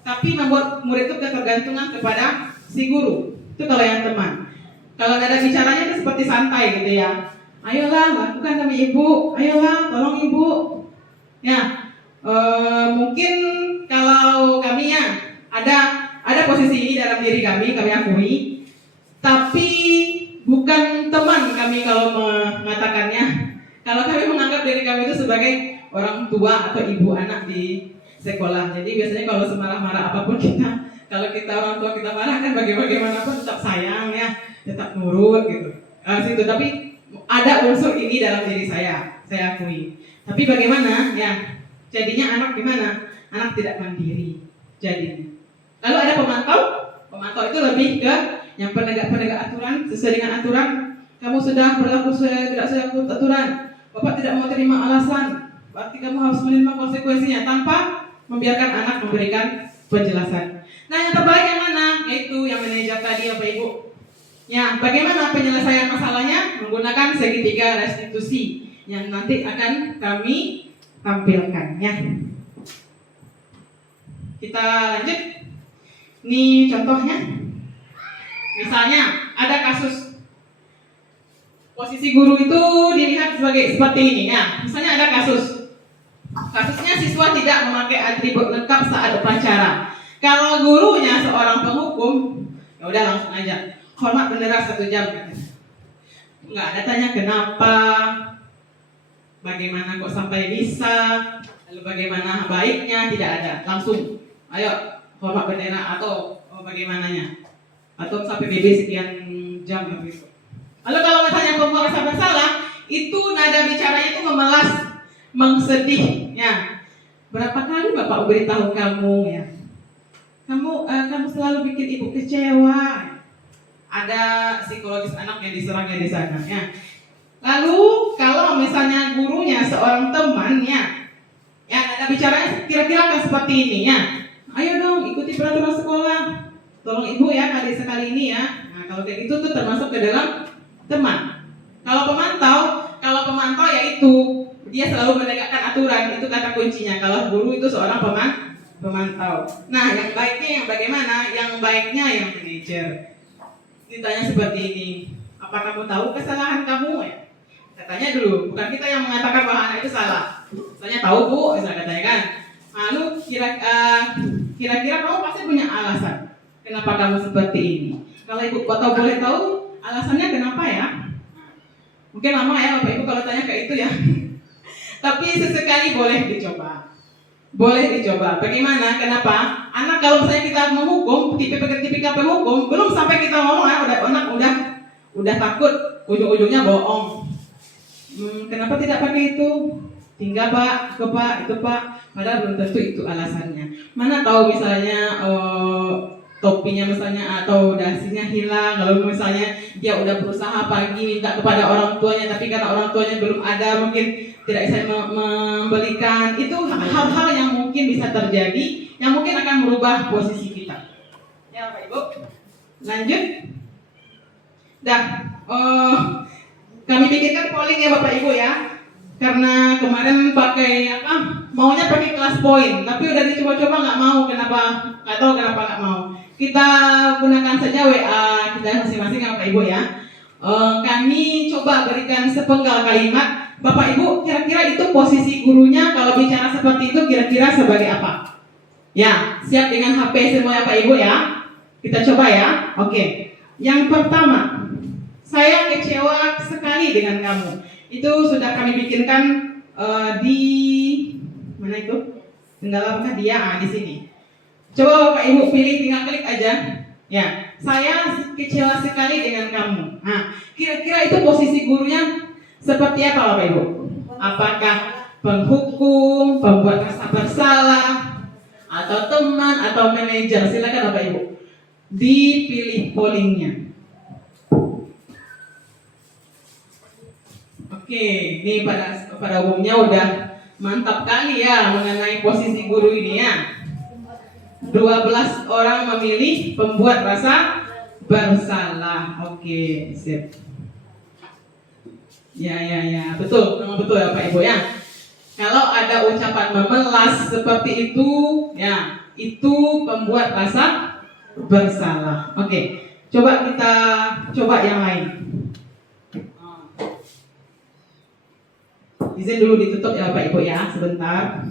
tapi membuat murid itu ketergantungan kepada si guru. Itu kalau yang teman. Kalau nada bicaranya itu seperti santai gitu ya. Ayolah, lakukan demi ibu. Ayolah, tolong ibu. Ya, mungkin kalau kami ya ada posisi ini dalam diri kami akui. Tapi bukan teman kami kalau mengatakannya. Kalau kami menganggap diri kami itu sebagai orang tua atau ibu anak di sekolah. Jadi biasanya kalau semarah-marah apapun kalau kita orang tua kita marah kan bagaimanapun tetap sayang ya, tetap nurut gitu. Situ. Tapi ada unsur ini dalam diri saya akui. Tapi bagaimana ya? Jadinya anak gimana? Anak tidak mandiri. Jadi. Lalu ada pemantau. Pemantau itu lebih ke yang penegak aturan, sesuai dengan aturan. Kamu sudah berlaku tidak sesuai aturan. Bapak tidak mau terima alasan. Berarti kamu harus menerima konsekuensinya tanpa membiarkan anak memberikan penjelasan. Nah, yang terbaik yang mana? Yaitu yang manajer tadi, Bapak Ibu. Ya, bagaimana penyelesaian masalahnya? Menggunakan segitiga restitusi yang nanti akan kami tampilkan ya. Kita lanjut. Ini contohnya. Misalnya ada kasus posisi guru itu dilihat seperti ini ya. Misalnya ada kasusnya siswa tidak memakai atribut lengkap saat upacara. Kalau gurunya seorang penghukum, ya udah langsung aja hormat bendera 1 jam katanya. Nggak ada tanya kenapa, bagaimana kok sampai bisa, lalu bagaimana baiknya, tidak ada. Langsung, ayo hormat bendera atau bagaimananya, atau sampai BB sekian jam begitu. Lalu kalau misalnya kamu merasa bersalah, itu nada bicaranya itu memelas, mengsedih. Ya, berapa kali Bapak beritahu kamu ya, kamu selalu bikin ibu kecewa. Ada psikologis anak yang diserangnya di sana ya. Lalu kalau misalnya gurunya seorang teman ya nada bicaranya kira-kira akan seperti ini ya. Ayo dong ikuti peraturan sekolah. Tolong ibu ya sekali ini ya. Nah, kalau kayak gitu tuh termasuk ke dalam teman. Kalau pemantau yaitu dia selalu menegakkan aturan, itu kata kuncinya. Kalau guru itu seorang pemantau. Nah, yang baiknya yang bagaimana? Yang baiknya yang manajer. Ditanya seperti ini, apa kamu tahu kesalahan kamu? Ya? Katanya dulu, bukan kita yang mengatakan bahwa anak itu salah. Misalnya tahu bu, misalnya katanya kan. Lalu kira-kira kamu pasti punya alasan kenapa kamu seperti ini. Kalau ibu atau boleh tahu alasannya kenapa ya? Mungkin lama ya Bapak Ibu kalau tanya kayak itu ya. Tapi sesekali boleh dicoba. Bagaimana? Kenapa? Anak kalau misalnya kita menghukum, tipikal penghukum, belum sampai kita ngomong anak udah takut, ujung-ujungnya bohong. Kenapa tidak pakai itu? Tinggal Pak, itu Pak. Padahal belum tentu itu alasannya. Mana tahu misalnya topinya misalnya atau dasinya hilang, lalu misalnya dia udah berusaha pagi minta kepada orang tuanya, tapi karena orang tuanya belum ada, mungkin tidak bisa membelikan. Itu hal-hal yang mungkin bisa terjadi, yang mungkin akan merubah posisi kita. Ya Pak Ibu, lanjut. Kami bikinkan polling ya Bapak Ibu ya. Karena kemarin maunya pakai kelas poin, tapi udah dicoba-coba nggak mau. Kenapa? Nggak tahu kenapa nggak mau. Kita gunakan saja WA kita masing-masing ya Bapak Ibu ya. Kami coba berikan sepenggal kalimat. Bapak Ibu kira-kira itu posisi gurunya kalau bicara seperti itu kira-kira sebagai apa? Ya, siap dengan HP semua ya Pak Ibu ya. Kita coba ya. Oke. Yang pertama, saya kecewa sekali dengan kamu. Itu sudah kami bikinkan di mana itu? Tenggala apakah dia? Di sini. Coba Bapak Ibu pilih, tinggal klik aja. Ya, saya kecewa sekali dengan kamu. Nah, kira-kira itu posisi gurunya seperti apa Bapak Ibu? Apakah penghukum, pembuat rasa bersalah, atau teman, atau manajer? Silakan Bapak Ibu. Dipilih pollingnya. Oke, ini pada umumnya udah Mantap kali ya mengenai posisi guru ini ya. 12 orang memilih pembuat rasa bersalah. Oke, sip. Ya, betul, memang betul ya Pak Ibu ya. Kalau ada ucapan memelas seperti itu, ya, itu pembuat rasa bersalah. Oke, coba kita coba yang lain. Izin dulu ditutup ya Pak Ibu ya, sebentar.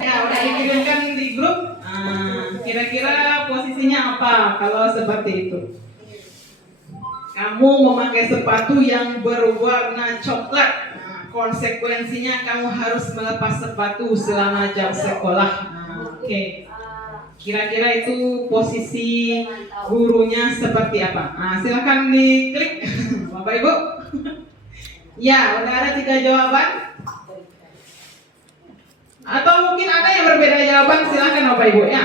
Ya, udah dikirimkan di grup. Kira-kira posisinya apa kalau seperti itu? Kamu memakai sepatu yang berwarna coklat. Konsekuensinya kamu harus melepas sepatu selama jam sekolah. Oke. Kira-kira itu posisi gurunya seperti apa? Silakan diklik, Bapak Ibu. Ya, udah ada 3 jawaban. Atau mungkin ada yang berbeda jawaban, silakan Bapak Ibu ya.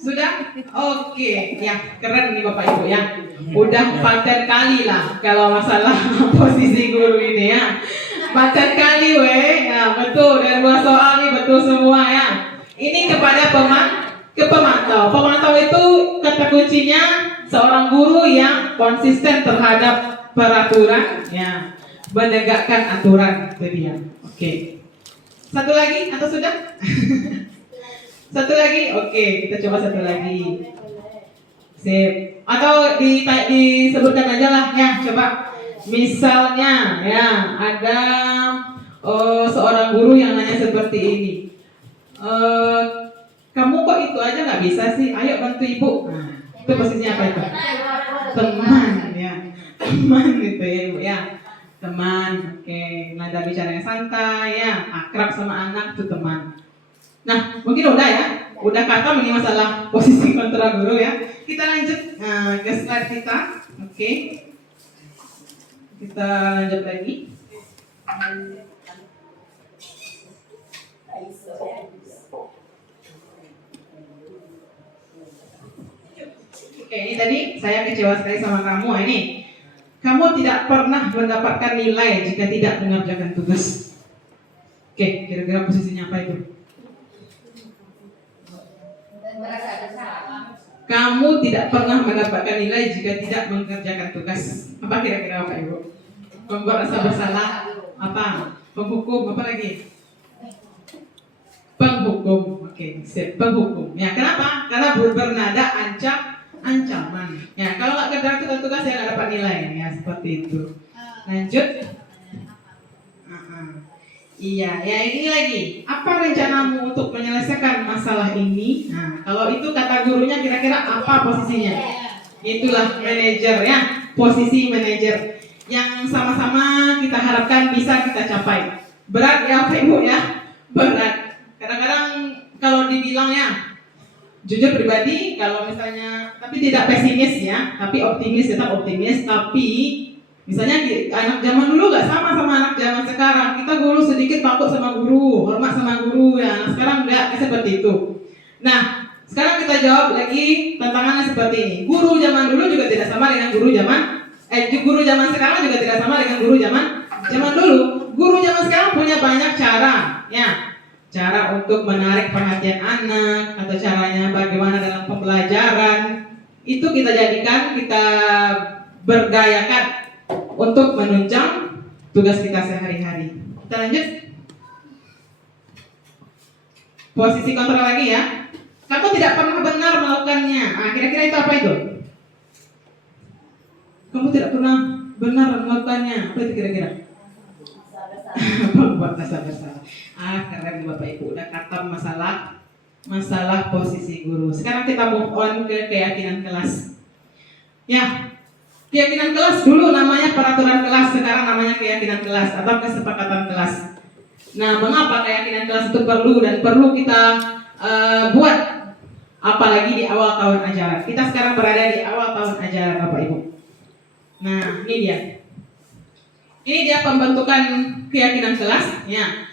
Sudah? Oke, ya keren nih Bapak Ibu ya. Udah paten kali lah kalau masalah posisi guru ini ya. Paten kali ya, betul, dan 2 soal nih betul semua ya. Ini kepada pemantau. Pemantau itu kata kuncinya seorang guru yang konsisten terhadap peraturan ya, menegakkan aturan itu dia. Oke. Satu lagi atau sudah? Satu lagi, oke, kita coba satu lagi. Sip. Atau disebutkan aja lah ya, coba. Misalnya ya, ada seorang guru yang nanya seperti ini. Kamu kok itu aja nggak bisa sih? Ayo bantu ibu. Nah, itu posisinya apa itu? Teman ya, teman gitu ya ibu ya. Teman, oke. Nada bicaranya santai ya, akrab sama anak itu teman. Nah, mungkin udah ya, udah kata ini masalah posisi kontra guru ya. Kita lanjut ke slide kita, oke. Kita lanjut lagi. Oke, ini tadi saya kecewa sekali sama kamu. Ini, kamu tidak pernah mendapatkan nilai jika tidak mengerjakan tugas. Oke, kira-kira posisinya apa itu? Kamu tidak pernah mendapatkan nilai jika tidak mengerjakan tugas. Apa kira-kira Bapak Ibu? Membuat rasa bersalah. Apa? Penghukum. Apa lagi? Penghukum. Oke, penghukum. Ya, kenapa? Karena bernada ancaman. Ya, kalau nggak kerjakan tugas saya nggak dapat nilai. Ya, seperti itu. Lanjut. Iya, ya ini lagi. Apa rencanamu untuk menyelesaikan masalah ini? Nah, kalau itu kata gurunya kira-kira apa posisinya? Itulah manajer ya, posisi manajer yang sama-sama kita harapkan bisa kita capai. Berat ya Pak Ibu ya? Berat. Kadang-kadang kalau dibilang ya, jujur pribadi kalau misalnya, tapi tidak pesimis ya, tapi optimis, tetap optimis, tapi misalnya anak zaman dulu gak sama anak zaman sekarang. Kita guru sedikit takut sama guru, hormat sama guru ya. Nah, sekarang enggak seperti itu. Nah, sekarang kita jawab lagi tantangannya seperti ini. Guru zaman dulu juga tidak sama dengan guru zaman sekarang juga tidak sama dengan guru zaman dulu. Guru zaman sekarang punya banyak cara ya. Cara untuk menarik perhatian anak atau caranya bagaimana dalam pembelajaran. Itu kita jadikan, kita berdayakan untuk menunjang tugas kita sehari-hari. Kita lanjut. Posisi kontrol lagi ya. Kamu tidak pernah benar melakukannya. Nah, kira-kira itu apa itu? Kamu tidak pernah benar melakukannya. Apa itu kira-kira? Membuat rasa bersalah. Keren Bapak Ibu, udah katam masalah posisi guru. Sekarang kita move on ke keyakinan kelas. Ya, keyakinan kelas dulu namanya peraturan kelas, sekarang namanya keyakinan kelas atau kesepakatan kelas. Nah, mengapa keyakinan kelas itu perlu dan perlu kita buat, apalagi di awal tahun ajaran. Kita sekarang berada di awal tahun ajaran Bapak Ibu. Nah, ini dia. Ini dia pembentukan keyakinan kelas. Ya.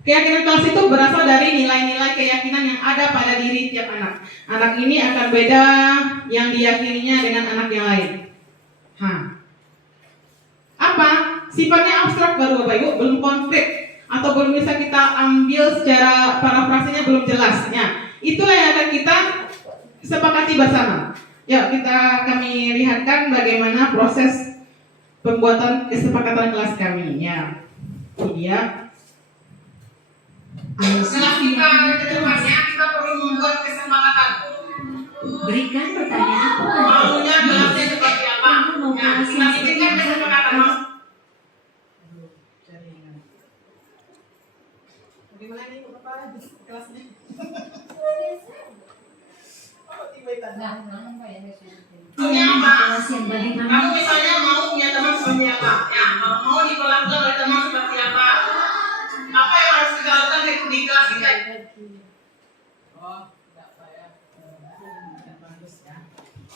Keyakinan kelas itu berasal dari nilai-nilai keyakinan yang ada pada diri tiap anak. Anak ini akan beda yang diyakininya dengan anak yang lain. Apa? Sifatnya abstrak baru Bapak Ibu, belum konkret atau belum bisa kita ambil secara parafrasenya, belum jelas. Ya. Itulah yang akan kita sepakati bersama. Ya, kami lihatkan bagaimana proses pembuatan kesepakatan kelas kami. Ya, ini dia. Setelah kita kedepannya kita perlu membuat kesepakatan. Berikan pertanyaan kepada Maunya kelasnya seperti apa? Ya, kita bikinkan kesepakatan. Bagaimana nih Bapak kelasnya? Punya apa? kelas yang bagaimana? Kamu misalnya mau punya teman seperti apa? Ya, mau diperlakukan oleh teman seperti apa? Apa yang harus kita lakukan di kelas kita?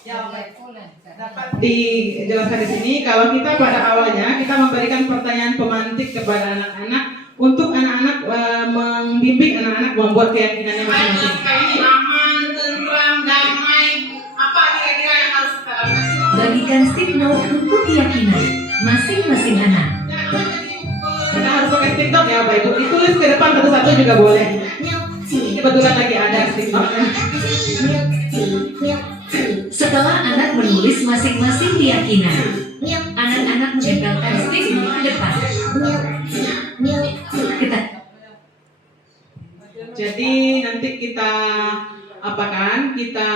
Ya, dapat dijelaskan di sini kalau kita pada awalnya kita memberikan pertanyaan pemantik kepada anak-anak untuk anak-anak membimbing anak-anak membuat keyakinannya Supaya kelas masing-masing. kita ini aman, tentram, damai. Apa kira-kira yang harus kita lakukan? Bagikan stick note untuk keyakinan masing-masing anak. Kita harus pakai stick note ya Bapak Ibu. Ditulis ke depan satu-satu juga boleh. Ini kebetulan lagi ada stick note-nya. Setelah anak menulis masing-masing keyakinan, anak-anak menempelkan stick note ke depan. Jadi nanti kita kita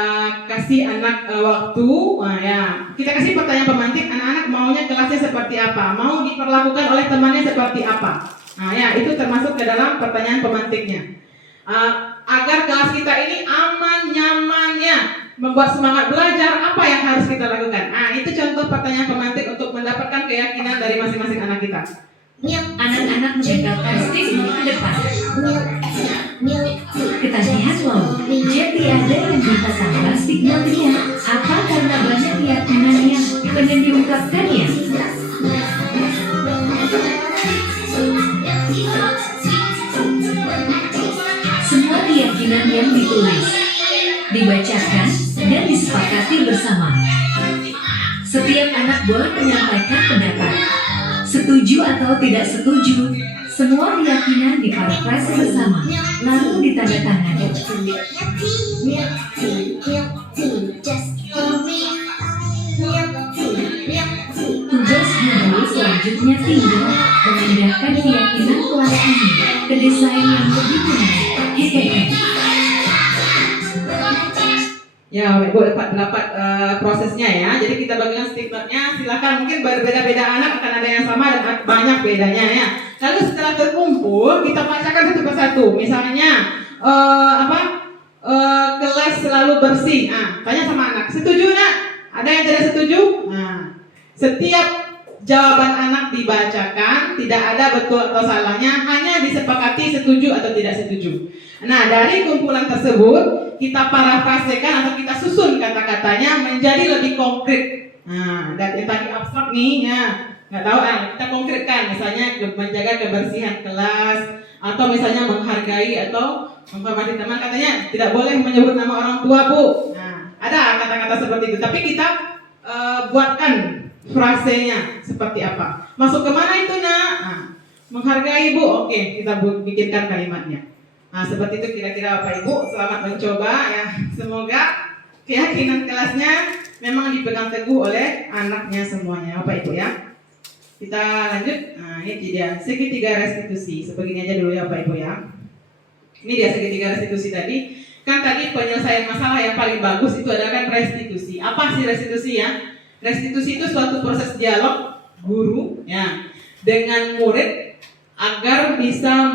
kasih anak waktu, kita kasih pertanyaan pemantik, anak-anak maunya kelasnya seperti apa, mau diperlakukan oleh temannya seperti apa. Nah ya, itu termasuk ke dalam pertanyaan pemantiknya. Agar kelas kita ini aman, nyamannya, membuat semangat belajar, apa yang harus kita lakukan? Nah, itu contoh pertanyaan pemantik untuk mendapatkan keyakinan dari masing-masing anak kita. Anak-anak menempelkan stick note ke depan. Ketagihan wow, jadi ada yang minta tambah stick note-nya. Apa karena banyak keyakinan yang pengen diungkapkannya? Semua keyakinan yang ditulis, dibacakan, dan disepakati bersama. Setiap anak boleh menyampaikan pendapat. Setuju atau tidak setuju, semua keyakinan diparafrase bersama, lalu ditandatangani. Tugas guru selanjutnya tinggal memindahkan keyakinan kelas ini ke desain yang lebih menarik. Ya, Ibu dapat prosesnya ya. Jadi kita bagikan stick note-nya. Silakan, mungkin berbeda-beda anak akan ada yang sama dan banyak bedanya ya. Lalu setelah terkumpul, kita bacakan satu persatu. Misalnya kelas selalu bersih. Tanya sama anak, setuju nak? Ada yang tidak setuju? Setiap jawaban anak dibacakan, tidak ada betul atau salahnya, hanya disepakati setuju atau tidak setuju. Nah, dari kumpulan tersebut kita parafrasekan atau kita susun kata-katanya menjadi lebih konkret. Dan yang tadi abstrak nih, ya nggak tahu, kita konkretkan, misalnya menjaga kebersihan kelas, atau misalnya menghargai atau menghormati teman. Katanya tidak boleh menyebut nama orang tua bu. Ada kata-kata seperti itu, tapi kita buatkan frasenya seperti apa. Masuk kemana itu nak? Menghargai bu, oke, kita bikinkan kalimatnya. Seperti itu kira-kira Bapak Ibu. Selamat mencoba ya. Semoga keyakinan kelasnya memang dipegang teguh oleh anaknya semuanya Bapak Ibu ya. Kita lanjut. Nah, ini dia segitiga restitusi. Seperti ini aja dulu ya Bapak Ibu ya. Ini dia segitiga restitusi tadi. Kan tadi penyelesaian masalah yang paling bagus itu adalah kan restitusi. Apa sih restitusi ya? Restitusi itu suatu proses dialog guru ya dengan murid agar bisa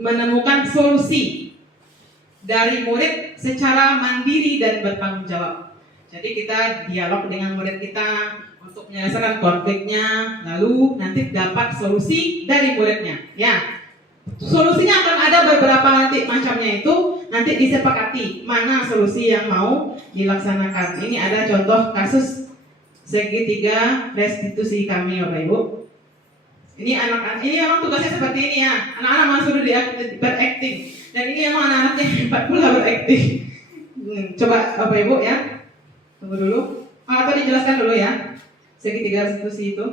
menemukan solusi dari murid secara mandiri dan bertanggung jawab. Jadi kita dialog dengan murid kita untuk menyelesaikan konfliknya, lalu nanti dapat solusi dari muridnya. Ya, solusinya akan ada beberapa nanti macamnya itu nanti disepakati mana solusi yang mau dilaksanakan. Ini ada contoh kasus segitiga restitusi kami, Bapak Ibu. Ini anak-anak, ini memang tugasnya seperti ini ya. Anak-anak masuk dulu berakting. Dan ini memang anak-anaknya hebat pula berakting. Coba Bapak Ibu ya, tunggu dulu. Atau dijelaskan dulu ya. Segitiga restitusi itu,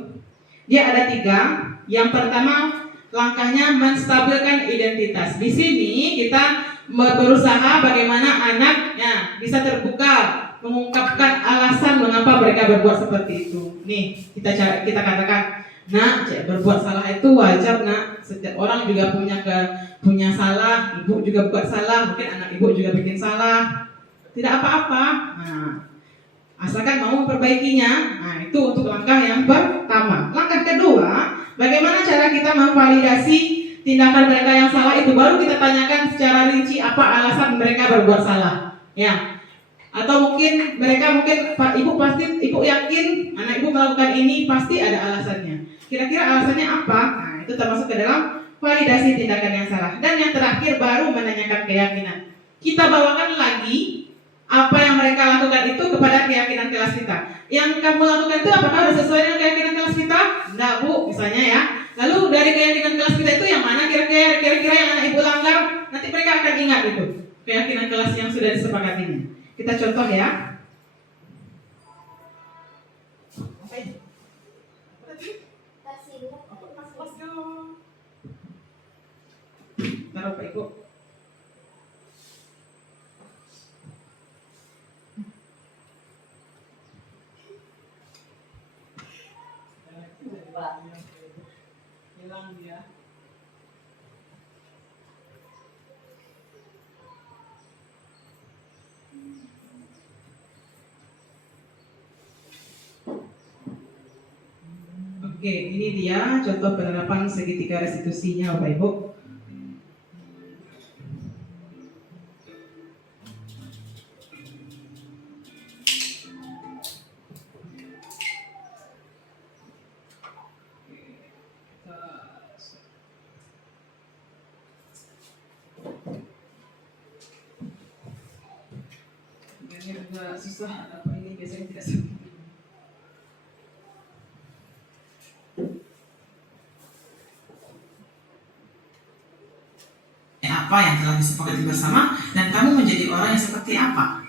dia ada 3. Yang pertama, langkahnya menstabilkan identitas. Di sini kita berusaha bagaimana anaknya bisa terbuka, mengungkapkan alasan mengapa mereka berbuat seperti itu. Nih, kita katakan, nak, berbuat salah itu wajar, nak. Setiap orang juga punya salah. Ibu juga buat salah, mungkin anak ibu juga bikin salah. Tidak apa-apa. Nah, asalkan mau memperbaikinya. Nah, itu untuk langkah yang pertama. Langkah kedua, bagaimana cara kita memvalidasi tindakan mereka yang salah itu, baru kita tanyakan secara rinci apa alasan mereka berbuat salah. Ya. Atau mungkin Pak Ibu yakin anak Ibu melakukan ini pasti ada alasannya. Kira-kira alasannya apa? Nah, itu termasuk ke dalam validasi tindakan yang salah. Dan yang terakhir baru menanyakan keyakinan. Kita bawakan lagi apa yang mereka lakukan itu kepada keyakinan kelas kita. Yang kamu lakukan itu apakah sudah sesuai dengan keyakinan kelas kita? Enggak, Bu, misalnya ya. Lalu dari keyakinan kelas kita itu yang mana kira-kira yang anak Ibu langgar? Nanti mereka akan ingat itu keyakinan kelas yang sudah disepakatinya. Kita contoh ya. Taruh Pak Ibu. Hilang dia. Oke, ini dia contoh penerapan segitiga restitusinya Bapak Ibu. Ini juga susah, apa ini biasanya tidak suka. Apa yang telah disepakati bersama dan kamu menjadi orang yang seperti apa.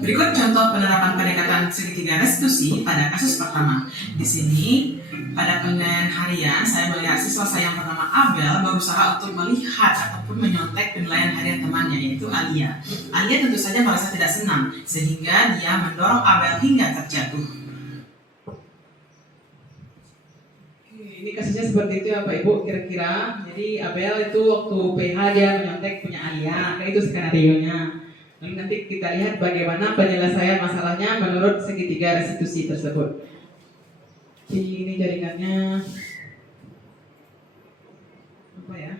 Berikut contoh penerapan pendekatan segitiga restitusi pada kasus pertama. Di sini pada penilaian harian saya melihat siswa saya yang bernama Abel berusaha untuk melihat ataupun menyontek penilaian harian temannya, yaitu Alia. Alia tentu saja merasa tidak senang sehingga dia mendorong Abel hingga terjatuh. Ini kasusnya seperti itu ya Pak Ibu kira-kira. Jadi Abel itu waktu PH dia menyontek punya Alia, kayak itu skenario-nya. Lalu nanti kita lihat bagaimana penyelesaian masalahnya menurut segitiga restitusi tersebut. Jadi ini jaringannya apa ya?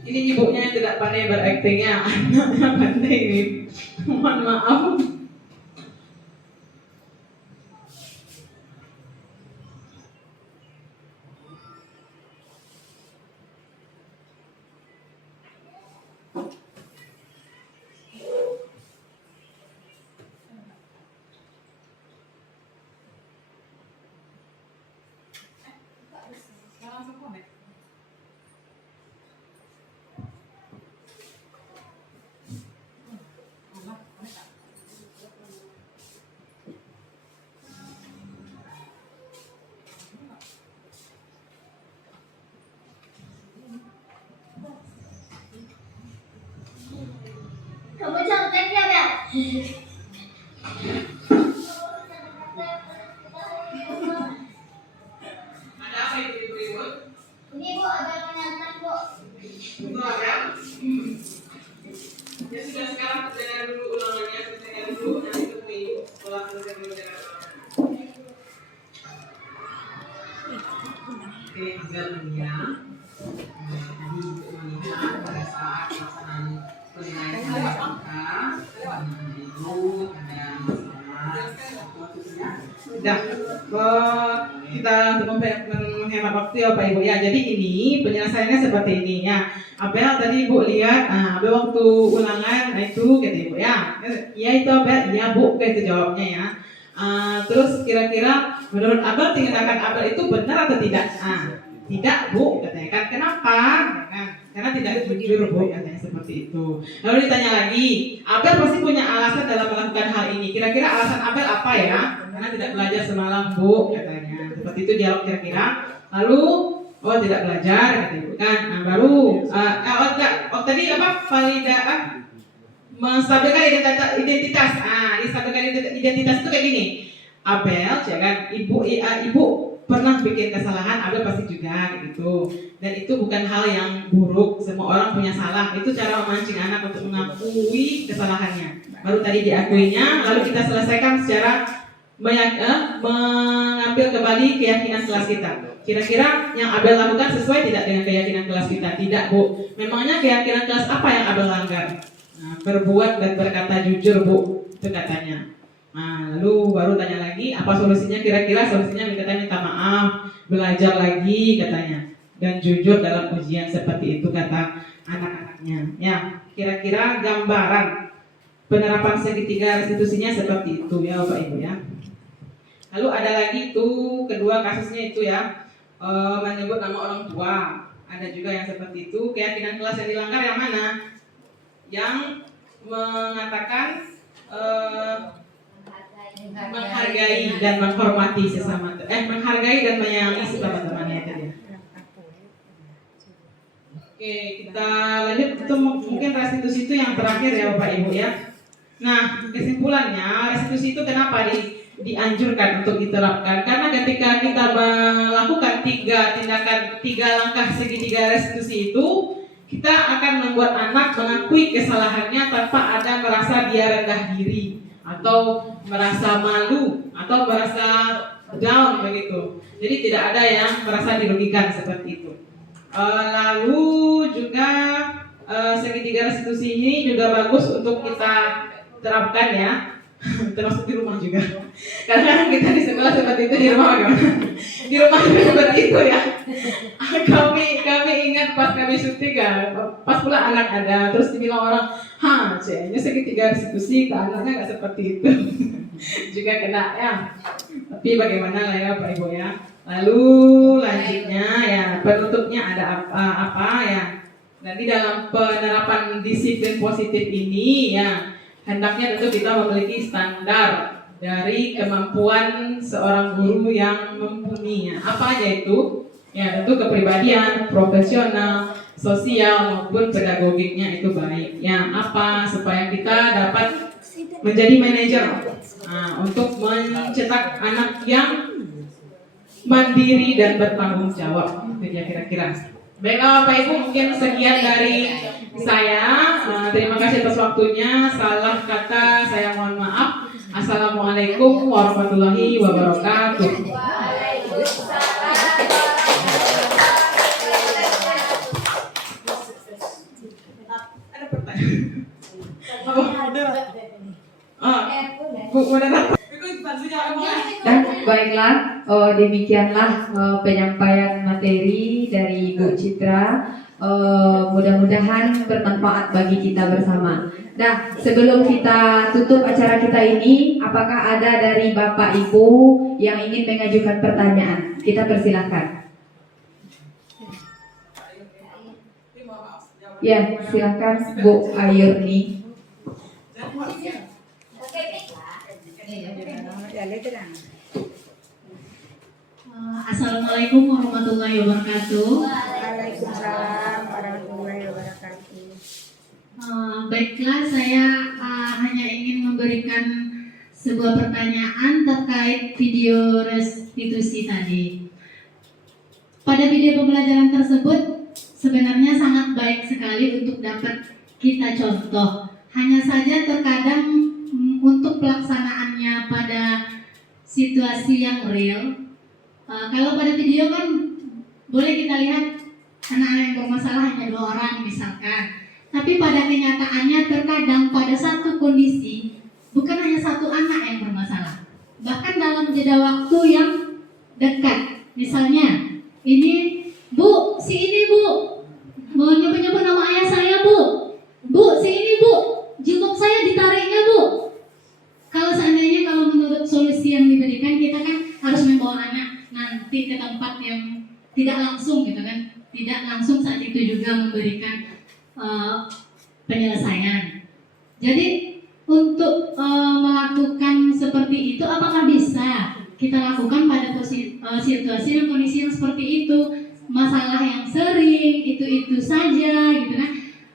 Ini ibunya yang tidak pandai beraktingnya, anaknya pandai ini. Mohon maaf. Ada apa ibu-ibu? Ini Bu, ada pernyataan Bu. Betul ya? Ya sudah, sekarang dengar dulu ulangannya, selesaikan dulu, nanti tunggu ibu setelah selesai mengerjakan ulangan. Oke, agar mulia. Tadi ibu melihat pada saat pelaksanaan penilaian SMK, ada ibu, ada masalah. Sudah, kita untuk menghemat waktu ya Pak Ibu ya. Jadi ini penyelesaiannya seperti ini ya. Abel tadi Ibu lihat, Abel waktu ulangan itu kata Ibu ya. Iya itu Abel, iya Bu, itu jawabnya ya. Terus kira-kira menurut Abel tindakan Abel itu benar atau tidak? Tidak Bu, katanya kan. Kenapa? Ya kan? Karena tidak jujur Bu, katanya seperti itu. Lalu ditanya lagi, Abel pasti punya alasan dalam melakukan hal ini. Kira-kira alasan Abel apa ya? Karena tidak belajar semalam Bu, katanya. Seperti itu jawab kira-kira. Lalu, oh tidak belajar, kata Ibu kan. Nah baru, tadi apa? Menstabilkan identitas. Distabilkan identitas itu kayak gini. Abel, ya kan? Ibu pernah bikin kesalahan, Abel pasti juga gitu. Dan itu bukan hal yang buruk, semua orang punya salah. Itu cara memancing anak untuk mengakui kesalahannya. Baru tadi diakuinya, lalu kita selesaikan secara mengambil kembali keyakinan kelas kita. Kira-kira yang Abel lakukan sesuai tidak dengan keyakinan kelas kita? Tidak Bu. Memangnya keyakinan kelas apa yang Abel langgar? Berbuat dan berkata jujur Bu, itu katanya. Lalu baru tanya lagi, apa solusinya? Kira-kira solusinya minta maaf, belajar lagi katanya, dan jujur dalam ujian seperti itu kata anak-anaknya. Ya, kira-kira gambaran penerapan segitiga restitusinya seperti itu ya Bapak Ibu ya. Lalu ada lagi tuh kedua kasusnya itu ya, menyebut nama orang tua. Ada juga yang seperti itu. Keyakinan kelas yang dilanggar yang mana? Yang mengatakan menghargai dan menghormati sesama, menghargai dan menyayangi sesama temannya tadi. Oke, kita lanjut. Itu mungkin restitusi itu yang terakhir ya Bapak Ibu ya. Nah, kesimpulannya restitusi itu kenapa dianjurkan untuk diterapkan? Karena ketika kita melakukan tiga langkah segitiga restitusi itu, kita akan membuat anak mengakui kesalahannya tanpa ada merasa dia rendah diri atau merasa malu atau merasa down begitu. Jadi tidak ada yang merasa dirugikan seperti itu. Lalu juga segitiga restitusi ini juga bagus untuk kita terapkan ya, termasuk di rumah juga. Karena kita di sekolah seperti itu, di rumah bagaimana? Di rumah juga seperti itu ya. Kami ingat pas kami syuting ya, pas pula anak ada, terus dibilang orang, kayaknya segitiga restitusi ke anaknya nggak seperti itu. Juga kena ya. Tapi bagaimana lah ya Pak Ibu ya. Lalu lanjutnya ya, penutupnya ada apa ya. Nanti dalam penerapan disiplin positif ini ya, hendaknya tentu kita memiliki standar dari kemampuan seorang guru yang mumpuni. Apa aja itu? Ya tentu kepribadian, profesional, sosial maupun pedagogiknya itu baik. Ya apa supaya kita dapat menjadi manajer untuk mencetak anak yang mandiri dan bertanggung jawab. Itu ya kira-kira. Baiklah Bapak Ibu, mungkin sekian dari saya. Terima kasih atas waktunya. Salah kata saya mohon maaf. Assalamualaikum warahmatullahi wabarakatuh. Ada pertanyaan? Bu moderator. Dan baiklah, demikianlah penyampaian materi dari Bu Citra. Mudah-mudahan bermanfaat bagi kita bersama. Nah, sebelum kita tutup acara kita ini, apakah ada dari Bapak Ibu yang ingin mengajukan pertanyaan? Kita persilahkan. Ya, silakan Bu Ayurni. Assalamualaikum warahmatullahi wabarakatuh. Waalaikumsalam warahmatullahi wabarakatuh. Baiklah, saya sebuah pertanyaan terkait video restitusi tadi. Pada video pembelajaran tersebut sebenarnya sangat baik sekali untuk dapat kita contoh. Hanya saja terkadang untuk pelaksanaannya pada situasi yang real, kalau pada video kan boleh kita lihat anak-anak yang bermasalah hanya 2 orang misalkan. Tapi pada kenyataannya terkadang pada satu kondisi bukan hanya 1 anak yang bermasalah. Bahkan dalam jeda waktu yang dekat. Misalnya, ini Bu, si ini Bu, mau nyebut-nyebut nama ayah saya Bu. Bu, si ini Bu, jilbab saya ditariknya Bu. Kalau seandainya kalau menurut solusi yang diberikan, kita kan harus membawa anak nanti ke tempat yang tidak langsung gitu kan, tidak langsung saat itu juga memberikan penyelesaian. Jadi untuk melakukan seperti itu, apakah bisa kita lakukan pada situasi dan kondisi yang seperti itu, masalah yang sering itu saja gitu kan.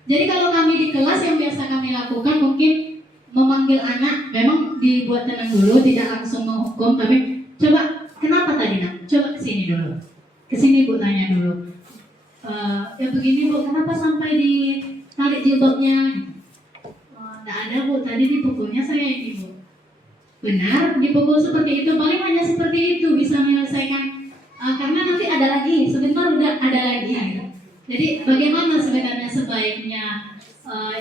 Jadi kalau kami di kelas yang biasa kami lakukan mungkin memanggil anak, memang dibuat tenang dulu, tidak langsung menghukum, tapi coba kenapa tadi nak? Coba kesini dulu, kesini Bu tanya dulu. Ya begini Bu, kenapa sampai ditarik jilbabnya? Tidak ada Bu, tadi dipukulnya saya ini Bu. Benar, dipukul seperti itu, paling hanya seperti itu bisa menyelesaikan. Karena nanti ada lagi, sebentar udah ada lagi. Jadi bagaimana sebenarnya sebaiknya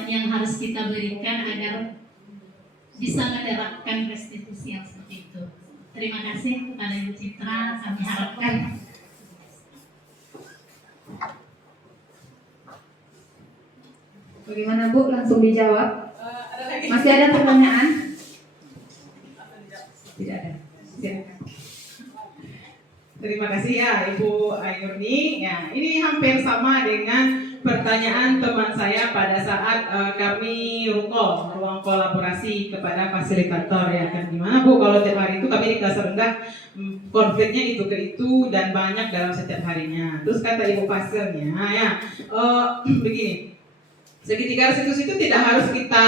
yang harus kita berikan agar bisa menerapkan restitusi yang seperti itu. Terima kasih kepada Ibu Citra, kami harapkan. Bagaimana Bu? Langsung dijawab. Ada lagi? Masih ada pertanyaan? Tidak ada. Silakan. Terima kasih ya Ibu Ayurni. Ya, ini hampir sama dengan pertanyaan teman saya pada saat kami ruang kolaborasi kepada fasilitator ya kan, gimana Bu kalau tiap hari itu kami di kelas rendah konfliknya itu ke itu dan banyak dalam setiap harinya. Terus kata Ibu Fasilnya ya begini, segitiga restitusi itu tidak harus kita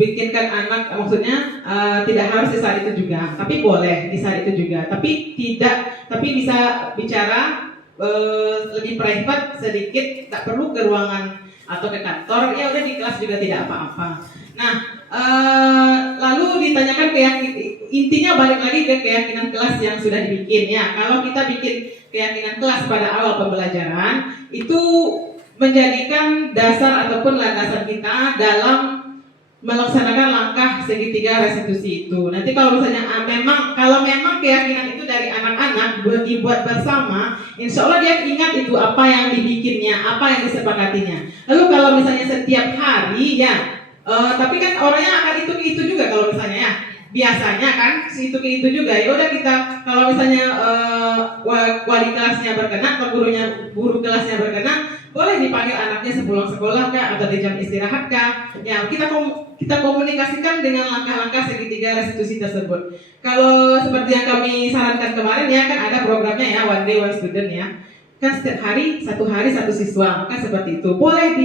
bikinkan anak, maksudnya tidak harus di saat itu juga, tapi boleh di saat itu juga, tapi bisa bicara lebih private sedikit, tak perlu ke ruangan atau ke kantor, ya udah di kelas juga tidak apa-apa. Nah, lalu ditanyakan intinya balik lagi ke keyakinan kelas yang sudah dibikin ya. Kalau kita bikin keyakinan kelas pada awal pembelajaran, itu menjadikan dasar ataupun landasan kita dalam melaksanakan langkah segitiga restitusi itu. Nanti kalau misalnya kalau memang keyakinan itu dari anak-anak dibuat bersama, insya Allah dia ingat itu apa yang dibikinnya, apa yang disepakatinya. Lalu kalau misalnya setiap hari ya, tapi kan orangnya akan itu juga kalau misalnya ya, biasanya kan itu ke itu juga. Ya udah kita kalau misalnya wali kelasnya berkenan atau guru kelasnya berkenan, boleh dipanggil anaknya sepulang sekolah kah atau di jam istirahat kah? Ya kita komunikasikan dengan langkah-langkah segitiga restitusi tersebut. Kalau seperti yang kami sarankan kemarin ya kan ada programnya ya one day one student ya. Kan setiap hari satu siswa kan seperti itu. Boleh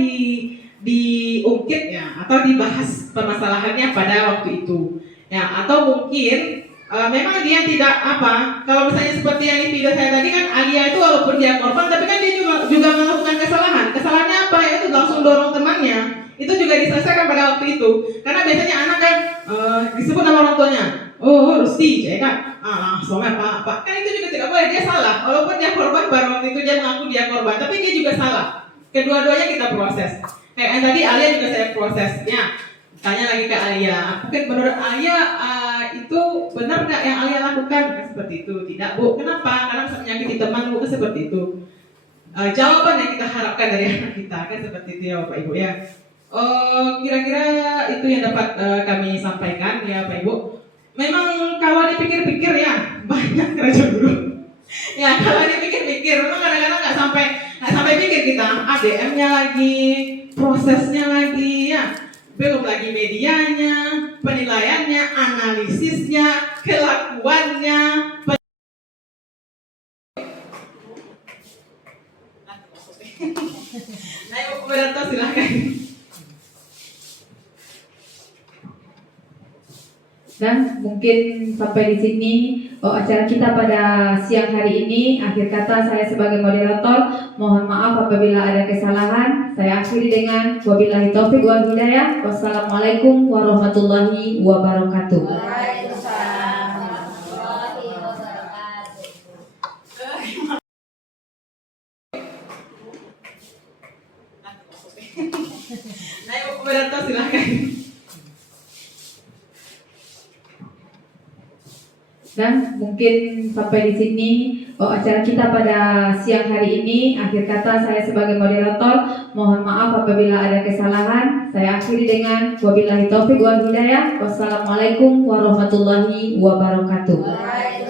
diungkit ya atau dibahas permasalahannya pada waktu itu. Ya atau mungkin memang dia tidak apa. Kalau misalnya seperti yang di video saya tadi kan Alia itu walaupun dia korban tapi kan dia juga melakukan kesalahan. Kesalahannya apa? Yaitu langsung dorong temannya. Itu juga diselesaikan pada waktu itu. Karena biasanya anak kan disebut nama orang tuanya. Oh, Rusti, ya kan? Suami apa? Kan itu juga tidak boleh, dia salah. Walaupun dia korban pada waktu itu dia mengaku dia korban, tapi dia juga salah. Kedua-duanya kita proses. Kayak yang tadi Alia juga saya prosesnya. Tanya lagi ke Alia, mungkin menurut Alia itu benar nggak yang Alia lakukan? Kan seperti itu. Tidak Bu, kenapa? Karena bisa menyakiti teman Bu, kan seperti itu. Jawaban yang kita harapkan dari anak kita kan seperti itu ya Bapak Ibu ya. Kira-kira itu yang dapat kami sampaikan ya Bapak Ibu. Memang kalau dipikir-pikir ya banyak kerja guru. Ya kalau dipikir-pikir memang kadang-kadang nggak sampai pikir kita ADM-nya lagi, prosesnya lagi ya. Belum lagi medianya, penilaiannya, analisisnya, kelakuannya. Ayo Beranto silahkan. Dan mungkin sampai di sini acara kita pada siang hari ini. Akhir kata saya sebagai moderator mohon maaf apabila ada kesalahan. Saya akhiri dengan wabillahi taufik wal hidayah. Wassalamualaikum warahmatullahi wabarakatuh. Waalaikumsalam warahmatullahi wabarakatuh. Ayo moderator silakan. Dan mungkin sampai di sini acara kita pada siang hari ini. Akhir kata saya sebagai moderator mohon maaf apabila ada kesalahan. Saya akhiri dengan wabillahi taufik wal hidayah. Wassalamualaikum warahmatullahi wabarakatuh. Waalaikumsalam